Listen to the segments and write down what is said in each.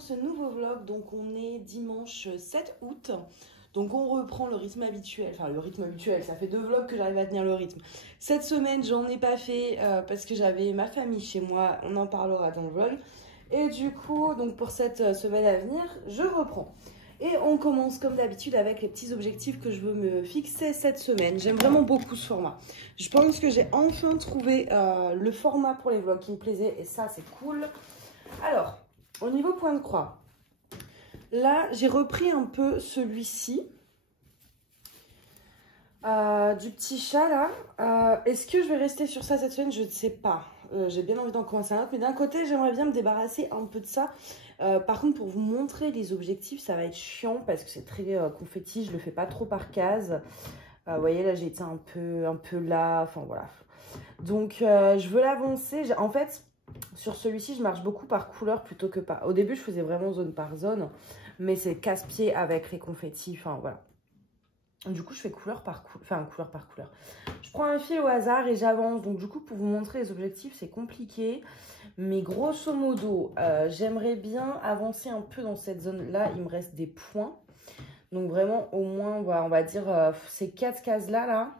pour ce nouveau vlog. Donc on est dimanche 7 août. Donc on reprend le rythme habituel. Enfin le rythme habituel, ça fait 2 vlogs que j'arrive à tenir le rythme. Cette semaine j'en ai pas fait parce que j'avais ma famille chez moi. On en parlera dans le vlog. Et du coup, donc pour cette semaine à venir, je reprends. Et on commence comme d'habitude avec les petits objectifs que je veux me fixer cette semaine. J'aime vraiment beaucoup ce format. Je pense que j'ai enfin trouvé le format pour les vlogs qui me plaisait et ça c'est cool. Alors, au niveau point de croix, là j'ai repris un peu celui-ci. Du petit chat là. Est-ce que je vais rester sur ça cette semaine? Je ne sais pas. J'ai bien envie d'en commencer un autre. Mais d'un côté, j'aimerais bien me débarrasser un peu de ça. Par contre, pour vous montrer les objectifs, ça va être chiant parce que c'est très confetti. Je le fais pas trop par case. Vous voyez, là, j'ai été un peu là. Enfin, voilà. Donc, je veux l'avancer. En fait, sur celui-ci, je marche beaucoup par couleur plutôt que par... Au début, je faisais vraiment zone par zone. Mais c'est casse-pied avec les confettis. Enfin, voilà. Du coup, je fais couleur par couleur. Enfin, couleur par couleur. Je prends un fil au hasard et j'avance. Donc, du coup, pour vous montrer les objectifs, c'est compliqué. Mais grosso modo, j'aimerais bien avancer un peu dans cette zone-là. Il me reste des points. Donc, vraiment, au moins, voilà, on va dire ces 4 cases-là, là.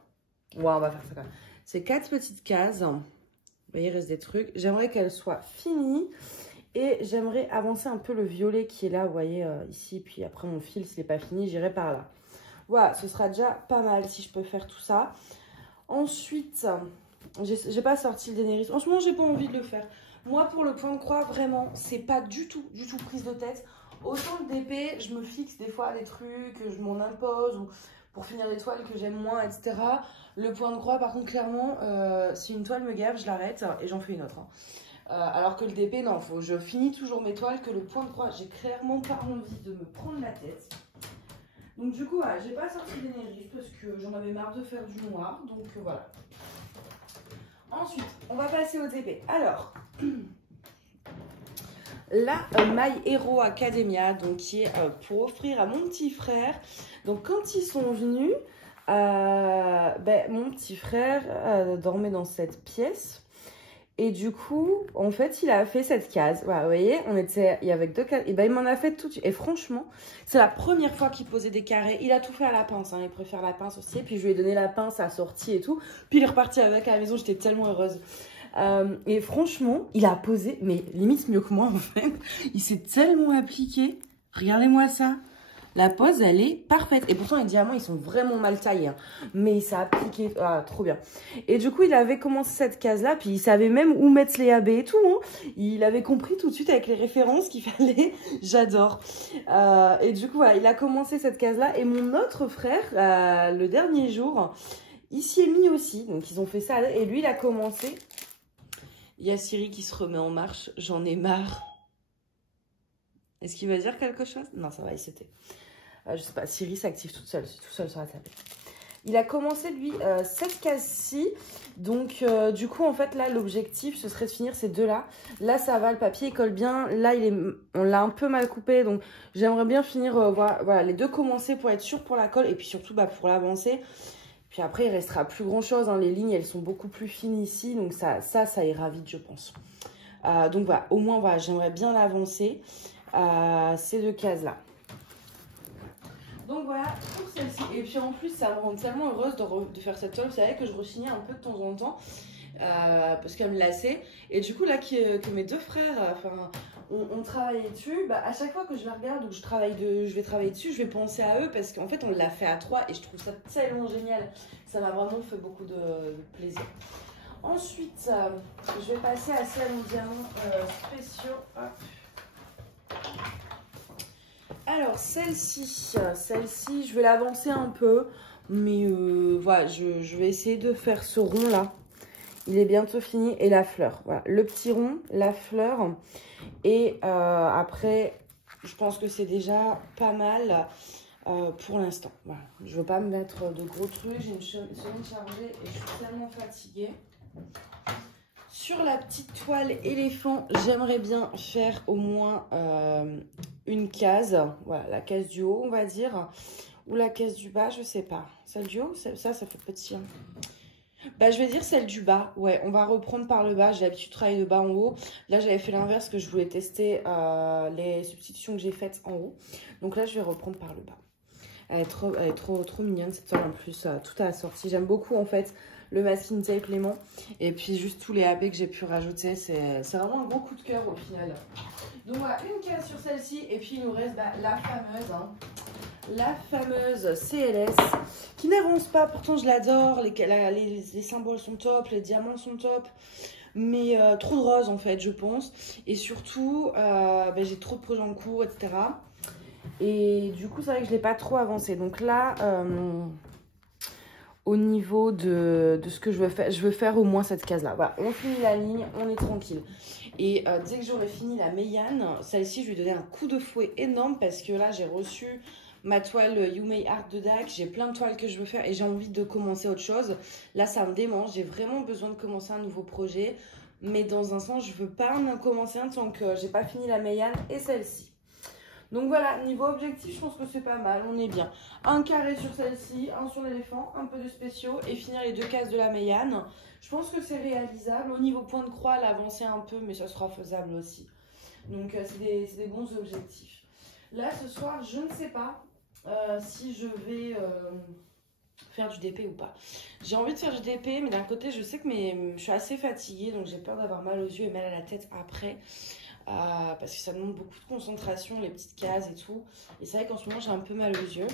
Ouais, on va faire ça quand même. Ces 4 petites cases. Vous voyez, il reste des trucs. J'aimerais qu'elles soient finies. Et j'aimerais avancer un peu le violet qui est là, vous voyez, ici. Puis après, mon fil, s'il n'est pas fini, j'irai par là. Voilà, ce sera déjà pas mal si je peux faire tout ça. Ensuite, j'ai pas sorti le Daenerys. En ce moment, j'ai pas envie de le faire. Moi, pour le point de croix, vraiment, c'est pas du tout prise de tête. Autant le DP, je me fixe des fois des trucs, je m'en impose, ou pour finir des toiles que j'aime moins, etc. Le point de croix, par contre, clairement, si une toile me gave, je l'arrête et j'en fais une autre. Alors que le DP, non, je finis toujours mes toiles, que le point de croix, j'ai clairement pas envie de me prendre la tête. Donc du coup, voilà, j'ai pas sorti d'énergie parce que j'en avais marre de faire du noir. Donc voilà. Ensuite, on va passer au DP. Alors, la My Hero Academia, donc qui est pour offrir à mon petit frère. Donc quand ils sont venus, mon petit frère dormait dans cette pièce. Et du coup, en fait, il a fait cette case. Voilà, vous voyez, il y avait 2 cases. Et ben, il m'en a fait tout de suite. Et franchement, c'est la première fois qu'il posait des carrés. Il a tout fait à la pince. Hein. Il préfère la pince aussi. Et puis, je lui ai donné la pince à sortie et tout. Puis, il est reparti avec à la maison. J'étais tellement heureuse. Et franchement, il a posé, mais limite mieux que moi, en fait. Il s'est tellement appliqué. Regardez-moi ça. La pose, elle est parfaite. Et pourtant, les diamants, ils sont vraiment mal taillés. Hein. Mais il s'est appliqué. Ah, trop bien. Et du coup, il avait commencé cette case-là. Puis, il savait même où mettre les AB et tout. Hein. Il avait compris tout de suite avec les références qu'il fallait. J'adore. Et du coup, voilà, il a commencé cette case-là. Et mon autre frère, le dernier jour, il s'y est mis aussi. Donc, ils ont fait ça. Et lui, il a commencé. Il y a Siri qui se remet en marche. J'en ai marre. Est-ce qu'il va dire quelque chose? Non, ça va, il s'était. Je sais pas, Siri s'active toute seule, tout seul sur la tablette. Il a commencé, lui, cette case-ci. Donc, du coup, en fait, là, l'objectif, ce serait de finir ces deux-là. Là, ça va, le papier, il colle bien. Là, on l'a un peu mal coupé. Donc, j'aimerais bien finir, voilà, les deux commencer pour être sûr pour la colle. Et puis, surtout, pour l'avancer. Puis après, il restera plus grand-chose. Hein. Les lignes, elles sont beaucoup plus fines ici. Donc, ça ira vite, je pense. Donc, voilà, au moins, voilà, j'aimerais bien l'avancer. Ces 2 cases là. Donc voilà pour celle-ci. Et puis en plus ça me rend tellement heureuse de faire cette toile. Vous savez que je rechignais un peu de temps en temps parce qu'elle me lassait. Et du coup là que mes 2 frères on travaillait dessus, à chaque fois que je la regarde ou que je vais travailler dessus, je vais penser à eux parce qu'en fait on l'a fait à 3 et je trouve ça tellement génial. Ça m'a vraiment fait beaucoup de plaisir. Ensuite je vais passer à celle en diamants spéciaux. Hop. Alors, celle-ci, je vais l'avancer un peu. Mais voilà, je vais essayer de faire ce rond-là. Il est bientôt fini. Et la fleur. Voilà, le petit rond, la fleur. Et après, je pense que c'est déjà pas mal pour l'instant. Voilà. Je ne veux pas me mettre de gros trucs. J'ai une semaine chargée et je suis tellement fatiguée. Sur la petite toile éléphant, j'aimerais bien faire au moins une case. Voilà, la case du haut, on va dire. Ou la case du bas, je sais pas. Celle du haut, ça fait petit. Hein. Bah, je vais dire celle du bas. Ouais, on va reprendre par le bas. J'ai l'habitude de travailler de bas en haut. Là, j'avais fait l'inverse, que je voulais tester les substitutions que j'ai faites en haut. Donc là, je vais reprendre par le bas. Elle est trop mignonne cette toile en plus. Tout est assorti. J'aime beaucoup en fait le masking tape Léman. Et puis juste tous les AB que j'ai pu rajouter. C'est vraiment un gros coup de cœur au final. Donc voilà, une case sur celle-ci. Et puis il nous reste la fameuse. Hein, la fameuse CLS qui n'avance pas, pourtant je l'adore, les symboles sont top, les diamants sont top, mais trop de rose en fait je pense, et surtout j'ai trop de projets en cours, etc. Et du coup c'est vrai que je l'ai pas trop avancé, donc là au niveau de ce que je veux faire au moins cette case là. Voilà, on finit la ligne, on est tranquille. Et dès que j'aurai fini la Meiane, celle-ci je vais donner un coup de fouet énorme, parce que là j'ai reçu ma toile You May Art de DAC, j'ai plein de toiles que je veux faire et j'ai envie de commencer autre chose. Là, ça me démange, j'ai vraiment besoin de commencer un nouveau projet. Mais dans un sens, je veux pas en commencer un tant que j'ai pas fini la Meiane et celle-ci. Donc voilà, niveau objectif, je pense que c'est pas mal, on est bien. Un carré sur celle-ci, un sur l'éléphant, un peu de spéciaux et finir les 2 cases de la Meiane. Je pense que c'est réalisable. Au niveau point de croix, l'avancer un peu, mais ça sera faisable aussi. Donc c'est des bons objectifs. Là, ce soir, je ne sais pas si je vais faire du DP ou pas. J'ai envie de faire du DP, mais d'un côté, je sais que je suis assez fatiguée, donc j'ai peur d'avoir mal aux yeux et mal à la tête après. Parce que ça demande beaucoup de concentration, les petites cases et tout. Et c'est vrai qu'en ce moment, j'ai un peu mal aux yeux.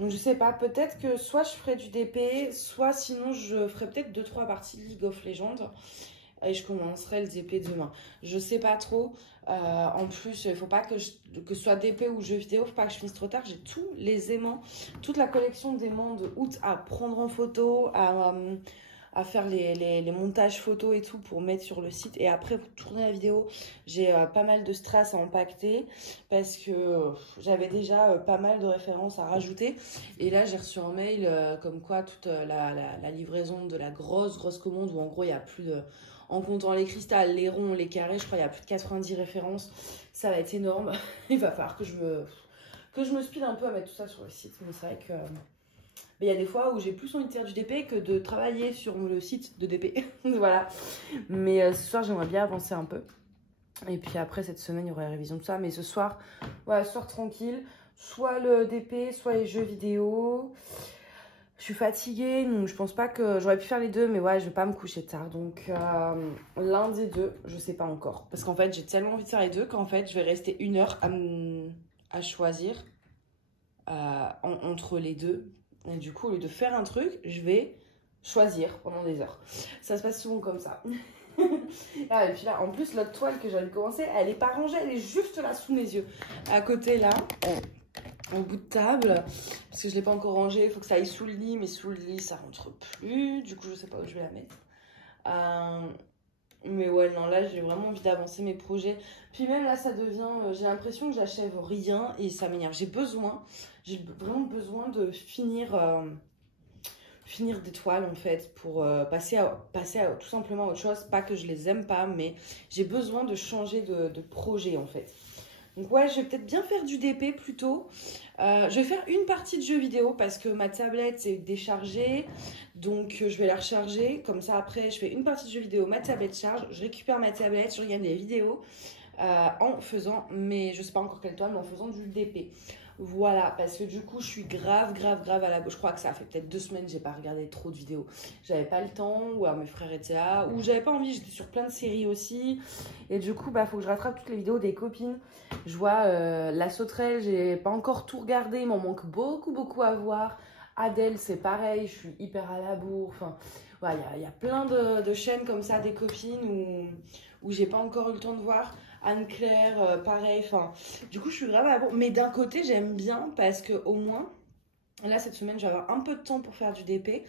Donc je sais pas, peut-être que soit je ferai du DP, soit sinon je ferai peut-être 2-3 parties de League of Legends. Et je commencerai le DP demain. Je sais pas trop. En plus, il faut pas que ce soit DP ou jeux vidéo, faut pas que je finisse trop tard. J'ai tous les aimants, toute la collection d'aimants de août à prendre en photo, à faire les montages photos et tout pour mettre sur le site. Et après, pour tourner la vidéo, j'ai pas mal de strass à empaqueter parce que j'avais déjà pas mal de références à rajouter. Et là, j'ai reçu un mail comme quoi toute la livraison de la grosse commande où en gros, il y a plus de... En comptant les cristals, les ronds, les carrés, je crois qu'il y a plus de 90 références. Ça va être énorme. Il va falloir que je me speed un peu à mettre tout ça sur le site. Mais c'est vrai que... Mais il y a des fois où j'ai plus envie de faire du DP que de travailler sur le site de DP. Voilà. Mais ce soir, j'aimerais bien avancer un peu. Et puis après, cette semaine, il y aura la révision de ça. Mais ce soir, voilà, ce soir tranquille. Soit le DP, soit les jeux vidéo. Je suis fatiguée, donc je pense pas que j'aurais pu faire les deux, mais ouais, je vais pas me coucher tard. Donc l'un des deux, je sais pas encore. Parce qu'en fait, j'ai tellement envie de faire les deux qu'en fait, je vais rester 1 heure à choisir entre les deux. Et du coup, au lieu de faire un truc, je vais choisir pendant des heures. Ça se passe souvent comme ça. Et puis là, en plus, l'autre toile que j'avais commencé, elle est pas rangée, elle est juste là sous mes yeux. À côté là, au bout de table, parce que je l'ai pas encore rangée, il faut que ça aille sous le lit, mais sous le lit ça rentre plus, du coup je sais pas où je vais la mettre. Mais ouais, non, là j'ai vraiment envie d'avancer mes projets. Puis même là ça devient, j'ai l'impression que j'achève rien et ça m'énerve. J'ai vraiment besoin de finir des toiles en fait pour passer à tout simplement autre chose. Pas que je les aime pas, mais j'ai besoin de changer de projet en fait. Donc ouais, je vais peut-être bien faire du DP plutôt. Je vais faire une partie de jeux vidéo parce que ma tablette est déchargée. Donc je vais la recharger. Comme ça après, je fais une partie de jeux vidéo, ma tablette charge. Je récupère ma tablette, je regarde des vidéos en faisant, mais je sais pas encore quelle toile, mais en faisant du DP. Voilà, parce que du coup, je suis grave à la bourre. Je crois que ça fait peut-être 2 semaines que j'ai pas regardé trop de vidéos. J'avais pas le temps, ou alors mes frères étaient là, ou j'avais pas envie, j'étais sur plein de séries aussi. Et du coup, bah, faut que je rattrape toutes les vidéos des copines. Je vois La Sauterelle, j'ai pas encore tout regardé, il m'en manque beaucoup à voir. Adèle, c'est pareil, je suis hyper à la bourre. Enfin, voilà, il y a plein de chaînes comme ça, des copines, où j'ai pas encore eu le temps de voir. Anne-Claire, pareil, enfin, du coup je suis grave à la bourre. Mais d'un côté j'aime bien parce que au moins, là cette semaine je vais avoir un peu de temps pour faire du DP.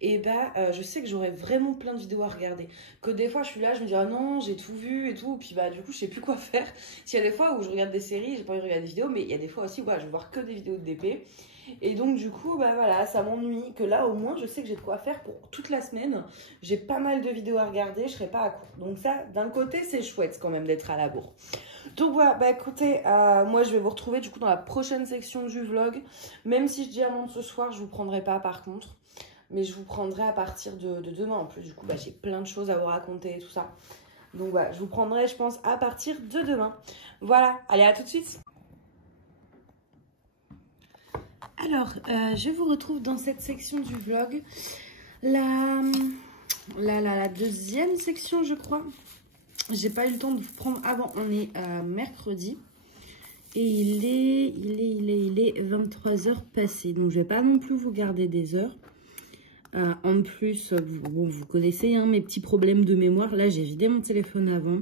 Et bah je sais que j'aurai vraiment plein de vidéos à regarder. Que des fois je suis là, je me dis ah non j'ai tout vu et tout. Puis bah du coup je sais plus quoi faire. S'il y a des fois où je regarde des séries, j'ai pas envie de regarder des vidéos. Mais il y a des fois aussi où je vais voir que des vidéos de DP. Et donc du coup bah voilà, ça m'ennuie. Que là au moins je sais que j'ai de quoi faire pour toute la semaine. J'ai pas mal de vidéos à regarder, je serai pas à court. Donc ça d'un côté c'est chouette quand même d'être à la bourre. Donc voilà, bah écoutez, moi je vais vous retrouver du coup dans la prochaine section du vlog. Même si je diamante ce soir, je vous prendrai pas par contre. Mais je vous prendrai à partir de demain. En plus, du coup, bah, j'ai plein de choses à vous raconter et tout ça. Donc voilà, je vous prendrai, je pense, à partir de demain. Voilà, allez, à tout de suite. Alors, je vous retrouve dans cette section du vlog. La deuxième section, je crois. J'ai pas eu le temps de vous prendre avant. On est mercredi. Et il est 23 heures passées. Donc, je vais pas non plus vous garder des heures. En plus, vous connaissez hein, mes petits problèmes de mémoire. Là, j'ai vidé mon téléphone avant.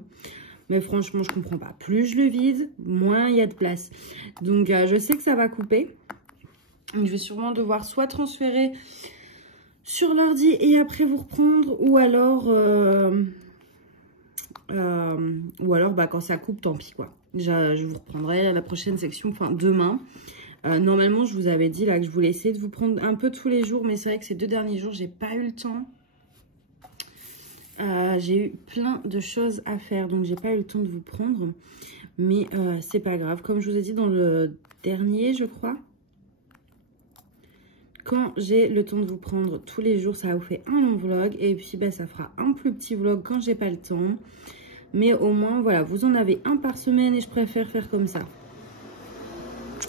Mais franchement, je comprends pas. Plus je le vide, moins il y a de place. Donc, je sais que ça va couper. Donc, je vais sûrement devoir soit transférer sur l'ordi et après vous reprendre. Ou alors bah, quand ça coupe, tant pis quoi. Déjà, je vous reprendrai la prochaine section, enfin demain. Normalement, je vous avais dit là que je voulais essayer de vous prendre un peu tous les jours. Mais c'est vrai que ces 2 derniers jours, j'ai pas eu le temps. J'ai eu plein de choses à faire. Donc, j'ai pas eu le temps de vous prendre. Mais c'est pas grave. Comme je vous ai dit dans le dernier, je crois. Quand j'ai le temps de vous prendre tous les jours, ça va vous faire un long vlog. Et puis, bah, ça fera un plus petit vlog quand j'ai pas le temps. Mais au moins, voilà, vous en avez un par semaine et je préfère faire comme ça.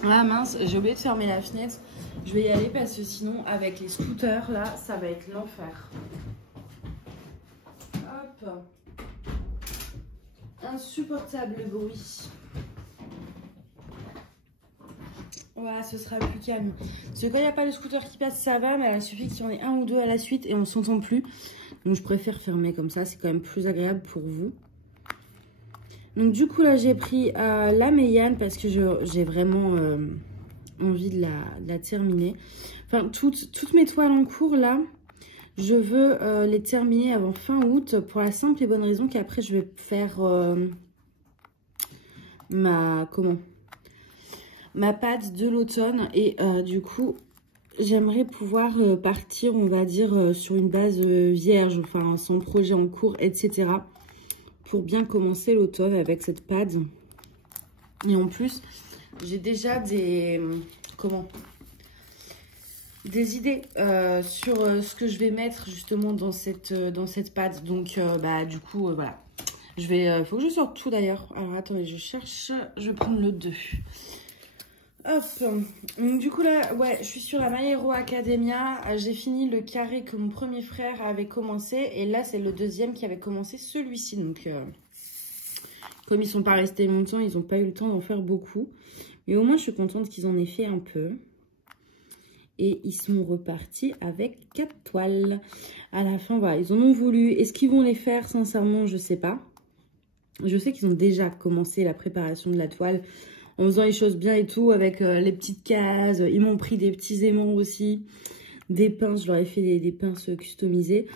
Ah mince, j'ai oublié de fermer la fenêtre. Je vais y aller parce que sinon, avec les scooters, là, ça va être l'enfer. Hop. Insupportable le bruit. Voilà, ce sera plus calme. Parce que quand il n'y a pas le scooter qui passe, ça va. Mais il suffit qu'il y en ait un ou deux à la suite et on ne s'entend plus. Donc, je préfère fermer comme ça. C'est quand même plus agréable pour vous. Donc, du coup, là, j'ai pris la Meyane parce que j'ai vraiment envie de la terminer. Enfin, toutes mes toiles en cours, là, je veux les terminer avant fin août pour la simple et bonne raison qu'après, je vais faire ma pâte de l'automne. Et du coup, j'aimerais pouvoir partir, on va dire, sur une base vierge, enfin, sans projet en cours, etc. pour bien commencer l'automne avec cette pâte. Et en plus, j'ai déjà des idées sur ce que je vais mettre justement dans cette pâte. Donc, bah, du coup, voilà. Faut que je sorte tout d'ailleurs. Alors, attendez, je cherche. Je vais prendre le 2. Hop. Donc, du coup, là, ouais, je suis sur la My Hero Academia. J'ai fini le carré que mon premier frère avait commencé. Et là, c'est le deuxième qui avait commencé celui-ci. Donc, comme ils sont pas restés longtemps, ils n'ont pas eu le temps d'en faire beaucoup. Mais au moins, je suis contente qu'ils en aient fait un peu. Et ils sont repartis avec 4 toiles. À la fin, voilà, ils en ont voulu. Est-ce qu'ils vont les faire? Sincèrement, je sais pas. Je sais qu'ils ont déjà commencé la préparation de la toile en faisant les choses bien et tout, avec les petites cases. Ils m'ont pris des petits aimants aussi, des pinces. Je leur ai fait des pinces customisées.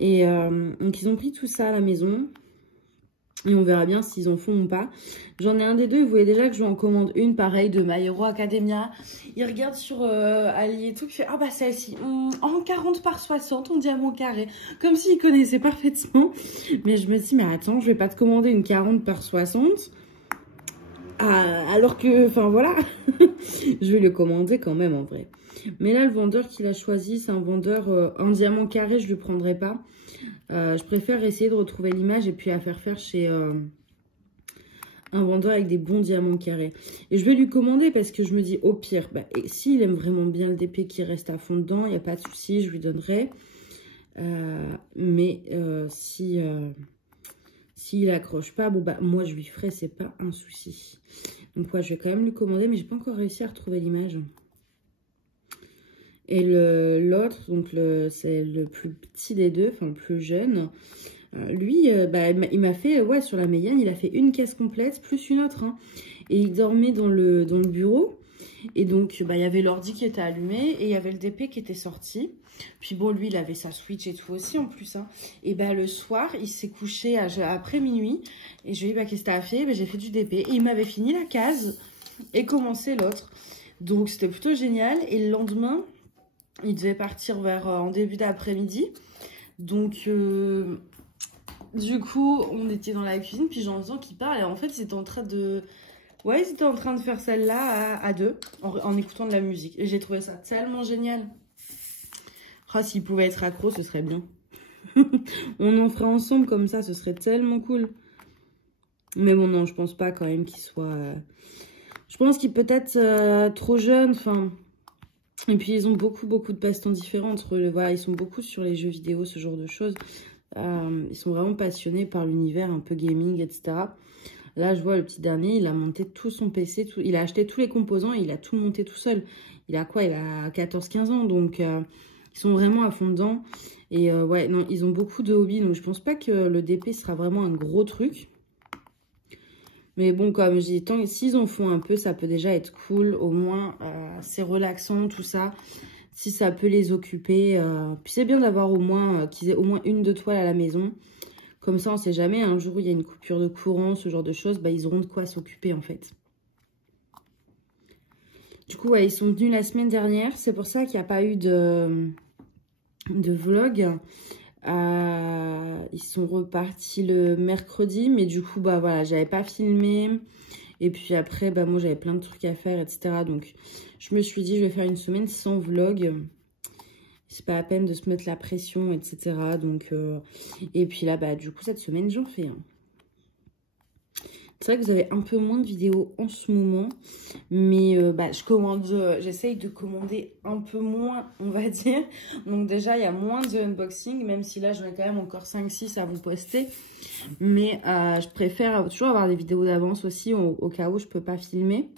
Et donc, ils ont pris tout ça à la maison. Et on verra bien s'ils en font ou pas. J'en ai un des deux. Ils voulaient déjà que je lui en commande une, pareil, de My Hero Academia. Il regarde sur Ali et tout. Il fait, ah bah celle-ci, en 40 par 60, en diamant carré. Comme s'il connaissait parfaitement. Mais je me dis, mais attends, je vais pas te commander une 40 par 60. Alors que, enfin voilà. Je vais le commander quand même en vrai. Mais là, le vendeur qu'il a choisi, c'est un vendeur en diamant carré. Je ne le prendrai pas. Je préfère essayer de retrouver l'image et puis la faire chez un vendeur avec des bons diamants carrés. Et je vais lui commander parce que je me dis, au pire, bah, s'il aime vraiment bien le DP qui reste à fond dedans, il n'y a pas de souci, je lui donnerai. Mais s'il accroche pas, bon bah moi je lui ferai, c'est pas un souci. Donc ouais, je vais quand même lui commander, mais j'ai pas encore réussi à retrouver l'image. Et l'autre, donc c'est le plus petit des deux, enfin le plus jeune. Lui, bah, il m'a fait, ouais, sur la Meyane, il a fait une caisse complète, plus une autre. Hein. Et il dormait dans le bureau. Et donc, bah, il y avait l'ordi qui était allumé et il y avait le DP qui était sorti. Puis bon, lui, il avait sa Switch et tout aussi en plus. Hein. Et bah, le soir, il s'est couché après minuit. Et je lui ai dit, bah, qu'est-ce que t'as fait? Bah, j'ai fait du DP. Et il m'avait fini la case et commencé l'autre. Donc, c'était plutôt génial. Et le lendemain, il devait partir en début d'après-midi. Donc, du coup, on était dans la cuisine. Puis j'entends qu'il parle. Et en fait, ils étaient en train de... Ouais, ils étaient en train de faire celle-là à deux, en écoutant de la musique. Et j'ai trouvé ça tellement génial. Ah, s'ils pouvaient être accros, ce serait bien. On en ferait ensemble comme ça, ce serait tellement cool. Mais bon, non, je pense pas quand même qu'il soit... Je pense qu'il peut être trop jeune, enfin... Et puis, ils ont beaucoup de passe-temps différents. Voilà, ils sont beaucoup sur les jeux vidéo, ce genre de choses. Ils sont vraiment passionnés par l'univers un peu gaming, etc. Là, je vois le petit dernier, il a monté tout son PC, il a acheté tous les composants et il a tout monté tout seul. Il a quoi? Il a 14-15 ans, donc ils sont vraiment à fond dedans. Et ouais, non, ils ont beaucoup de hobbies, donc je pense pas que le DP sera vraiment un gros truc. Mais bon, comme je dis, tant s'ils en font un peu, ça peut déjà être cool. Au moins, c'est relaxant, tout ça. Si ça peut les occuper. Puis c'est bien d'avoir au moins, qu'ils aient au moins une de toile à la maison. Comme ça, on sait jamais, un jour où il y a une coupure de courant, ce genre de choses, bah, ils auront de quoi s'occuper en fait. Du coup, ouais, ils sont venus la semaine dernière. C'est pour ça qu'il n'y a pas eu de vlog. Ils sont repartis le mercredi, mais du coup, bah voilà, j'avais pas filmé. Et puis après, bah moi, j'avais plein de trucs à faire, etc. Donc, je me suis dit, je vais faire une semaine sans vlog. C'est pas la peine de se mettre la pression, etc. Donc, et puis là, bah du coup, cette semaine, j'en fais un. C'est vrai que vous avez un peu moins de vidéos en ce moment. Mais bah, j'essaye de commander un peu moins, on va dire. Donc déjà, il y a moins de unboxing, même si là, j'en ai quand même encore 5-6 à vous poster. Mais je préfère toujours avoir des vidéos d'avance aussi, au cas où je peux pas filmer.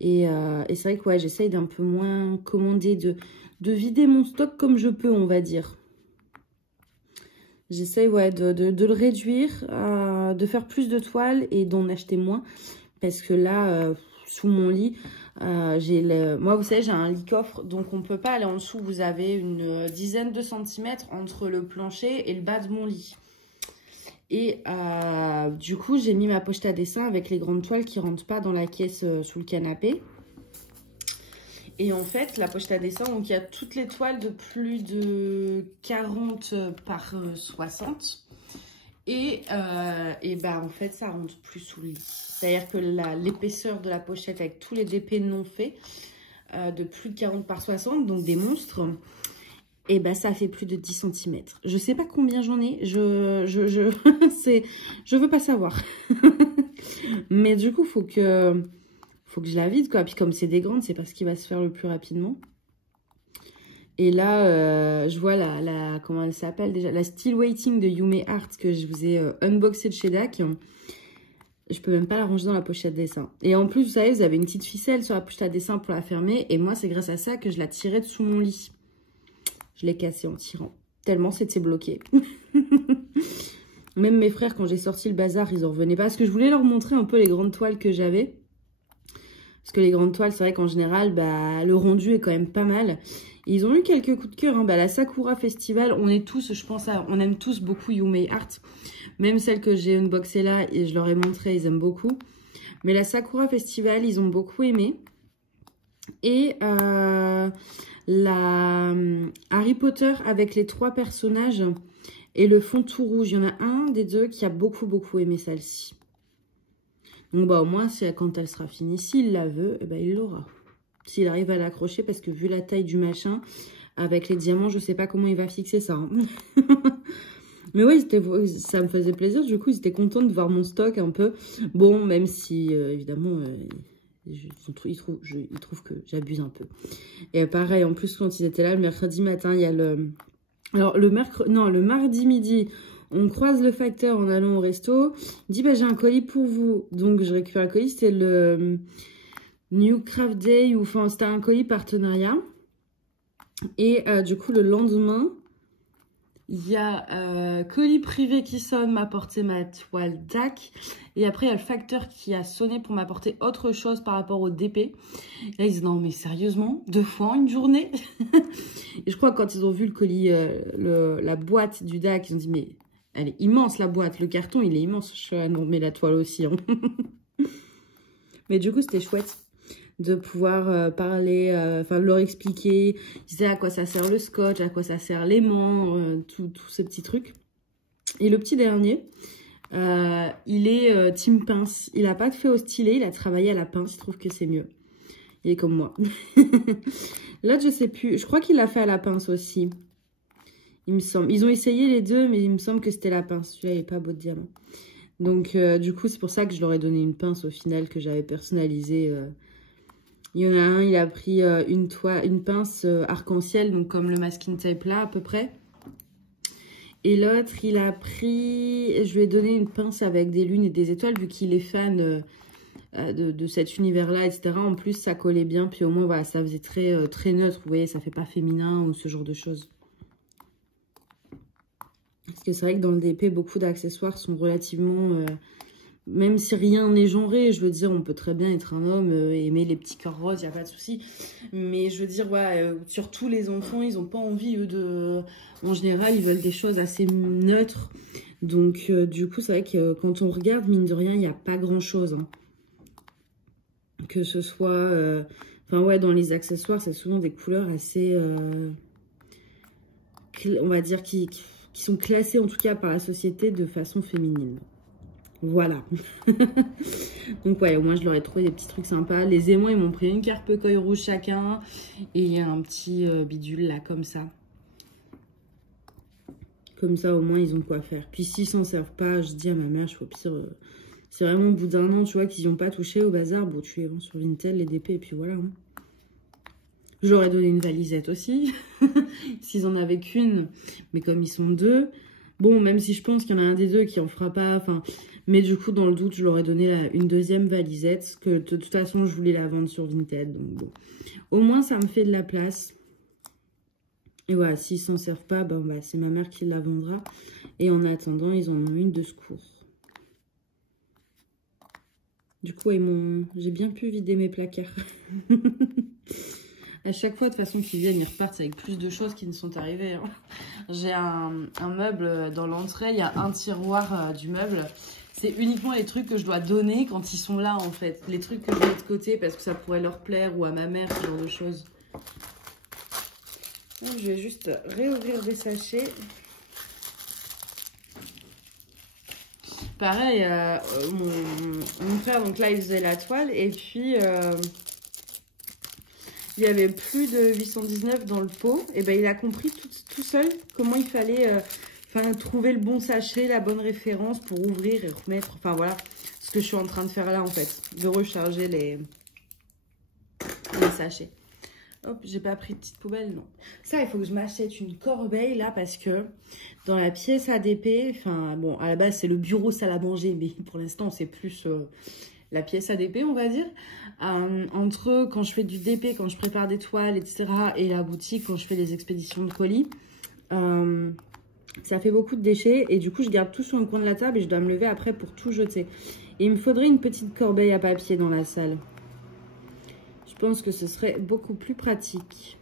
Et c'est vrai que ouais, j'essaye d'un peu moins commander, de vider mon stock comme je peux, on va dire. J'essaye ouais, de le réduire, de faire plus de toiles et d'en acheter moins. Parce que là, sous mon lit, moi, vous savez, j'ai un lit coffre, donc on ne peut pas aller en dessous. Vous avez une dizaine de centimètres entre le plancher et le bas de mon lit. Et du coup, j'ai mis ma pochette à dessin avec les grandes toiles qui ne rentrent pas dans la caisse sous le canapé. Et en fait, la pochette à dessin, donc il y a toutes les toiles de plus de 40 par 60. Et bah en fait, ça rentre plus sous le lit. C'est-à-dire que l'épaisseur de la pochette avec tous les DP non faits, de plus de 40 par 60, donc des monstres, et bah ça fait plus de 10 cm. Je sais pas combien j'en ai, je veux pas savoir. Mais du coup, faut que je la vide, quoi. Puis comme c'est des grandes, c'est pas ce qui va se faire le plus rapidement. Et là, je vois comment elle s'appelle déjà, la Still Waiting de Yume Art que je vous ai unboxé de chez DAC. Je peux même pas la ranger dans la pochette à dessin. Et en plus, vous savez, vous avez une petite ficelle sur la pochette à dessin pour la fermer. Et moi, c'est grâce à ça que je la tirais de sous mon lit. Je l'ai cassée en tirant. Tellement c'était bloqué. Même mes frères, quand j'ai sorti le bazar, ils en revenaient pas. Parce que je voulais leur montrer un peu les grandes toiles que j'avais. Parce que les grandes toiles, c'est vrai qu'en général, bah, le rendu est quand même pas mal. Ils ont eu quelques coups de cœur. Hein. Bah, la Sakura Festival, on est tous, je pense, on aime tous beaucoup Yume Art. Même celle que j'ai unboxée là et je leur ai montré, ils aiment beaucoup. Mais la Sakura Festival, ils ont beaucoup aimé. Et la Harry Potter avec les 3 personnages et le fond tout rouge. Il y en a un des deux qui a beaucoup aimé celle-ci. Donc bah au moins, quand elle sera finie, s'il la veut, eh ben, il l'aura. S'il arrive à l'accrocher, parce que vu la taille du machin, avec les diamants, je sais pas comment il va fixer ça. Hein. Mais oui, ça me faisait plaisir. Du coup, ils étaient contents de voir mon stock un peu. Bon, même si, évidemment, ils trouvent que j'abuse un peu. Et pareil, en plus, quand ils étaient là, le mercredi matin, il y a le... Alors, le mardi midi... On croise le facteur en allant au resto. Il dit, bah, j'ai un colis pour vous. Donc, je récupère le colis. C'était le New Craft Day. Enfin, c'était un colis partenariat. Et du coup, le lendemain, il y a colis privé qui sonne, m'apporter ma toile DAC. Et après, il y a le facteur qui a sonné pour m'apporter autre chose par rapport au DP. Et là, ils disent, non, mais sérieusement, 2 fois en une journée. Et je crois que quand ils ont vu le colis, la boîte du DAC, ils ont dit, mais... Elle est immense, la boîte. Le carton, il est immense. Non, mais la toile aussi. Hein. Mais du coup, c'était chouette de pouvoir parler, leur expliquer. Ils disaient à quoi ça sert le scotch, à quoi ça sert l'aimant, tous ces petits trucs. Et le petit dernier, il est team pince. Il n'a pas de fait au stylet, il a travaillé à la pince. Il trouve que c'est mieux. Il est comme moi. L'autre, je sais plus. Je crois qu'il l'a fait à la pince aussi. Il me semble. Ils ont essayé les deux, mais il me semble que c'était la pince. Celui-là, il n'est pas beau de diamant. Donc, du coup, c'est pour ça que je leur ai donné une pince au final que j'avais personnalisée. Il y en a un, il a pris une pince arc-en-ciel, donc comme le masking tape là, à peu près. Et l'autre, il a pris... Je lui ai donné une pince avec des lunes et des étoiles, vu qu'il est fan de cet univers-là, etc. En plus, ça collait bien. Puis au moins, voilà, ça faisait très neutre. Vous voyez, ça fait pas féminin ou ce genre de choses. Parce que c'est vrai que dans le DP, beaucoup d'accessoires sont relativement... même si rien n'est genré, je veux dire, on peut très bien être un homme et aimer les petits cœurs roses, il n'y a pas de souci. Mais je veux dire, ouais, surtout les enfants, ils n'ont pas envie, eux, de... En général, ils veulent des choses assez neutres. Donc, du coup, c'est vrai que quand on regarde, mine de rien, il n'y a pas grand-chose. Hein. Que ce soit... Enfin, ouais, dans les accessoires, c'est souvent des couleurs assez... on va dire qui sont classées, en tout cas, par la société de façon féminine. Voilà. Donc ouais, au moins je leur ai trouvé des petits trucs sympas. Les aimants, ils m'ont pris une carpe coille rouge chacun. Et il y a un petit bidule là, comme ça. Comme ça, au moins, ils ont quoi faire. Puis s'ils s'en servent pas, je dis à ma mère, je fais au pire... c'est vraiment au bout d'un an, tu vois, qu'ils n'ont pas touché au bazar. Bon, tu les vends sur Vinted, les DP, et puis voilà. Hein. Je leur ai donné une valisette aussi. S'ils en avaient qu'une. Mais comme ils sont deux... Bon, même si je pense qu'il y en a un des deux qui en fera pas, enfin... Mais du coup, dans le doute, je leur ai donné une deuxième valisette, que de toute façon, je voulais la vendre sur Vinted, donc bon. Au moins, ça me fait de la place. Et voilà, s'ils s'en servent pas, ben, bah, c'est ma mère qui la vendra. Et en attendant, ils en ont une de secours. Du coup, j'ai bien pu vider mes placards. À chaque fois, de toute façon, qu'ils viennent, ils repartent avec plus de choses qui ne sont arrivées. Hein. J'ai un meuble dans l'entrée, il y a un tiroir du meuble. C'est uniquement les trucs que je dois donner quand ils sont là, en fait. Les trucs que je mets de côté parce que ça pourrait leur plaire ou à ma mère, ce genre de choses. Donc, je vais juste réouvrir des sachets. Pareil, mon frère, donc là, il faisait la toile. Et puis... il y avait plus de 819 dans le pot. Et ben il a compris tout seul comment il fallait trouver le bon sachet, la bonne référence pour ouvrir et remettre. Enfin voilà ce que je suis en train de faire là en fait. De recharger les sachets. Hop, j'ai pas pris de petite poubelle, non. Ça, il faut que je m'achète une corbeille là parce que dans la pièce ADP, enfin bon, à la base c'est le bureau salle à manger, mais pour l'instant c'est plus... la pièce ADP, on va dire, entre quand je fais du DP, quand je prépare des toiles, etc., et la boutique, quand je fais des expéditions de colis, ça fait beaucoup de déchets, et du coup, je garde tout sur le coin de la table, et je dois me lever après pour tout jeter. Et il me faudrait une petite corbeille à papier dans la salle. Je pense que ce serait beaucoup plus pratique.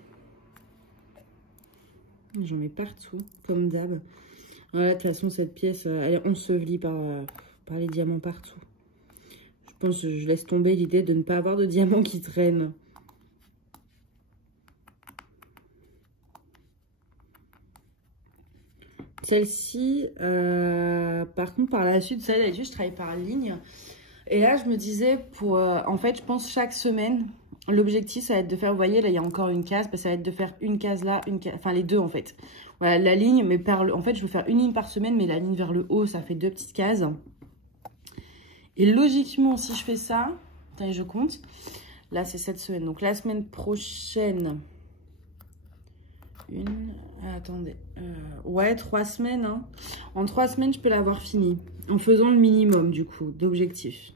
J'en mets partout, comme d'hab. Voilà, de toute façon, cette pièce, elle est ensevelie par les diamants partout. Je pense que je laisse tomber l'idée de ne pas avoir de diamants qui traînent. Celle-ci, par contre, par la suite, celle d'habitude, je travaille par ligne. Et là, je me disais, en fait, je pense chaque semaine, l'objectif, ça va être de faire, vous voyez, là, il y a encore une case, ça va être de faire une case là, enfin, les deux, en fait. Voilà, la ligne, mais en fait, je veux faire une ligne par semaine, mais la ligne vers le haut, ça fait 2 petites cases. Et logiquement, si je fais ça, attendez, je compte. Là, c'est cette semaine. Donc, la semaine prochaine, attendez. Ouais, 3 semaines. Hein. En 3 semaines, je peux l'avoir fini. En faisant le minimum, du coup, d'objectifs.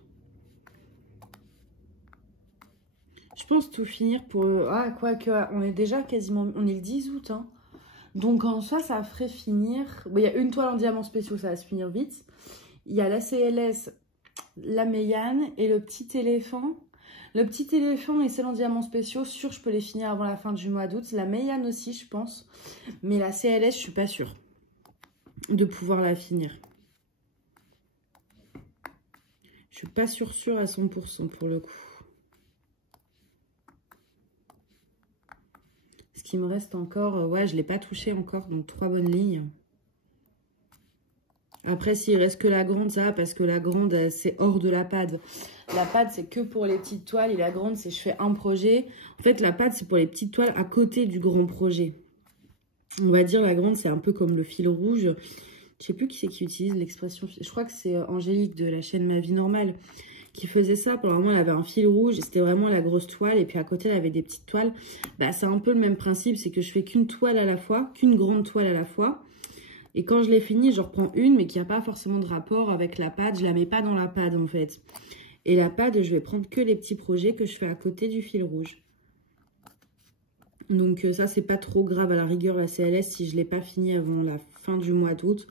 Je pense tout finir pour... Ah, quoique, on est déjà quasiment... On est le 10 août, hein. Donc, en soi, ça ferait finir... Bon, il y a une toile en diamants spéciaux, ça va se finir vite. Il y a la CLS... la Mégane et le petit éléphant. Le petit éléphant et celle en diamants spéciaux, sûr, je peux les finir avant la fin du mois d'août. La Mégane aussi, je pense. Mais la CLS, je suis pas sûre de pouvoir la finir. Je suis pas sûre à 100% pour le coup. Ce qui me reste encore, ouais, je l'ai pas touché encore, donc 3 bonnes lignes. Après, s'il reste que la grande, ça va, parce que la grande, c'est hors de la pad. La pâte, c'est que pour les petites toiles. Et la grande, c'est je fais un projet. En fait, la pâte, c'est pour les petites toiles à côté du grand projet. On va dire la grande, c'est un peu comme le fil rouge. Je sais plus qui c'est qui utilise l'expression. Je crois que c'est Angélique de la chaîne Ma Vie Normale qui faisait ça. Pour le moment, elle avait un fil rouge et c'était vraiment la grosse toile. Et puis à côté, elle avait des petites toiles. Bah, c'est un peu le même principe. C'est que je fais qu'une toile à la fois, qu'une grande toile à la fois. Et quand je l'ai fini, je reprends une, mais qui n'a pas forcément de rapport avec la pâte. Je la mets pas dans la pâte, en fait. Et la pâte, je vais prendre que les petits projets que je fais à côté du fil rouge. Donc ça, c'est pas trop grave à la rigueur, la CLS, si je l'ai pas fini avant la fin du mois d'août.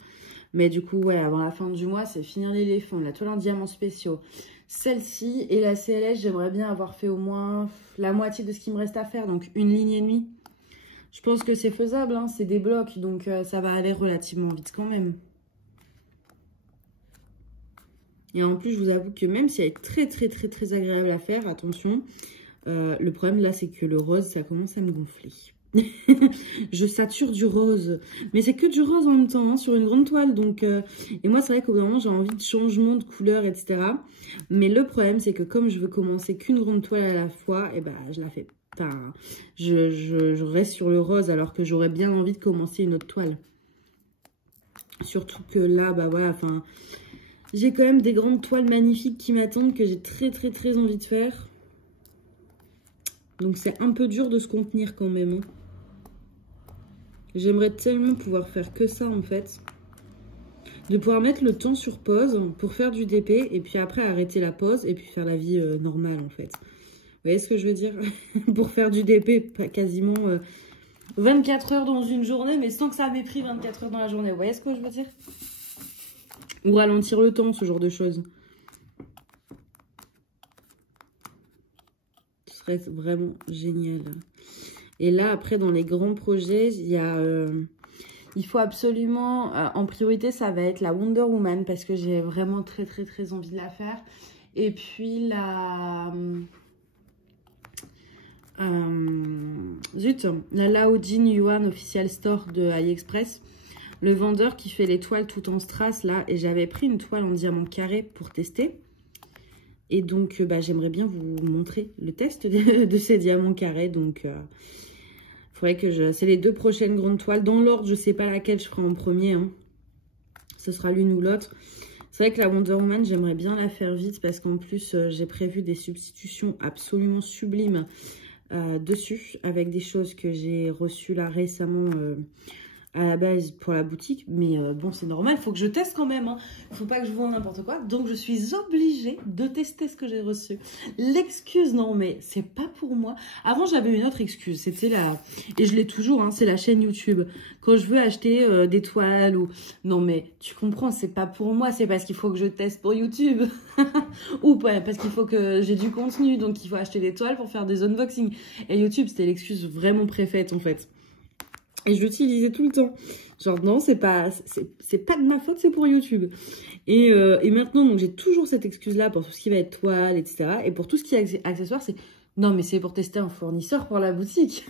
Mais du coup, ouais, avant la fin du mois, c'est finir l'éléphant, la toile en diamants spéciaux. Celle-ci et la CLS, j'aimerais bien avoir fait au moins la moitié de ce qui me reste à faire, donc une ligne et demie. Je pense que c'est faisable, hein, c'est des blocs, donc ça va aller relativement vite quand même. Et en plus, je vous avoue que même si elle est très agréable à faire, attention, le problème là, c'est que le rose, ça commence à me gonfler. Je sature du rose. Mais c'est que du rose en même temps, hein, sur une grande toile. Donc, et moi, c'est vrai qu'au bout d'un moment, j'ai envie de changement de couleur, etc. Mais le problème, c'est que comme je veux commencer qu'une grande toile à la fois, et ben, je la fais pas. Je reste sur le rose alors que j'aurais bien envie de commencer une autre toile. Surtout que là, bah voilà, enfin... J'ai quand même des grandes toiles magnifiques qui m'attendent que j'ai très envie de faire. Donc c'est un peu dur de se contenir quand même. J'aimerais tellement pouvoir faire que ça en fait. De pouvoir mettre le temps sur pause pour faire du DP et puis après arrêter la pause et puis faire la vie normale en fait. Vous voyez ce que je veux dire? Pour faire du DP quasiment 24 heures dans une journée mais sans que ça m'ait pris 24 heures dans la journée. Vous voyez ce que je veux dire? Ou ralentir le temps, ce genre de choses. Ce serait vraiment génial. Et là, après, dans les grands projets, il y a... il faut absolument... en priorité, ça va être la Wonder Woman, parce que j'ai vraiment très envie de la faire. Et puis, la... la Laodin Yuan Official Store de AliExpress. Le vendeur qui fait les toiles tout en strass là. Et j'avais pris une toile en diamant carré pour tester. Et donc bah, j'aimerais bien vous montrer le test de ces diamants carrés. Donc il faudrait que je... C'est les deux prochaines grandes toiles. Dans l'ordre, je sais pas laquelle je ferai en premier. Hein. Ce sera l'une ou l'autre. C'est vrai que la Wonder Woman, j'aimerais bien la faire vite. Parce qu'en plus, j'ai prévu des substitutions absolument sublimes dessus. Avec des choses que j'ai reçues là récemment... à la base pour la boutique, mais bon c'est normal, il faut que je teste quand même, hein. Faut pas que je vende n'importe quoi, donc je suis obligée de tester ce que j'ai reçu. L'excuse, non mais c'est pas pour moi. Avant j'avais une autre excuse, c'était la, et je l'ai toujours, hein, c'est la chaîne YouTube. Quand je veux acheter des toiles ou, non mais tu comprends, c'est pas pour moi, c'est parce qu'il faut que je teste pour YouTube. Ou pas, parce qu'il faut que j'ai du contenu, donc il faut acheter des toiles pour faire des unboxings. Et YouTube c'était l'excuse vraiment préfète en fait. Et je l'utilisais tout le temps. Genre, non, c'est pas de ma faute, c'est pour YouTube. Et maintenant, donc j'ai toujours cette excuse-là pour tout ce qui va être toile, etc. Et pour tout ce qui est accessoire, c'est non, mais c'est pour tester un fournisseur pour la boutique.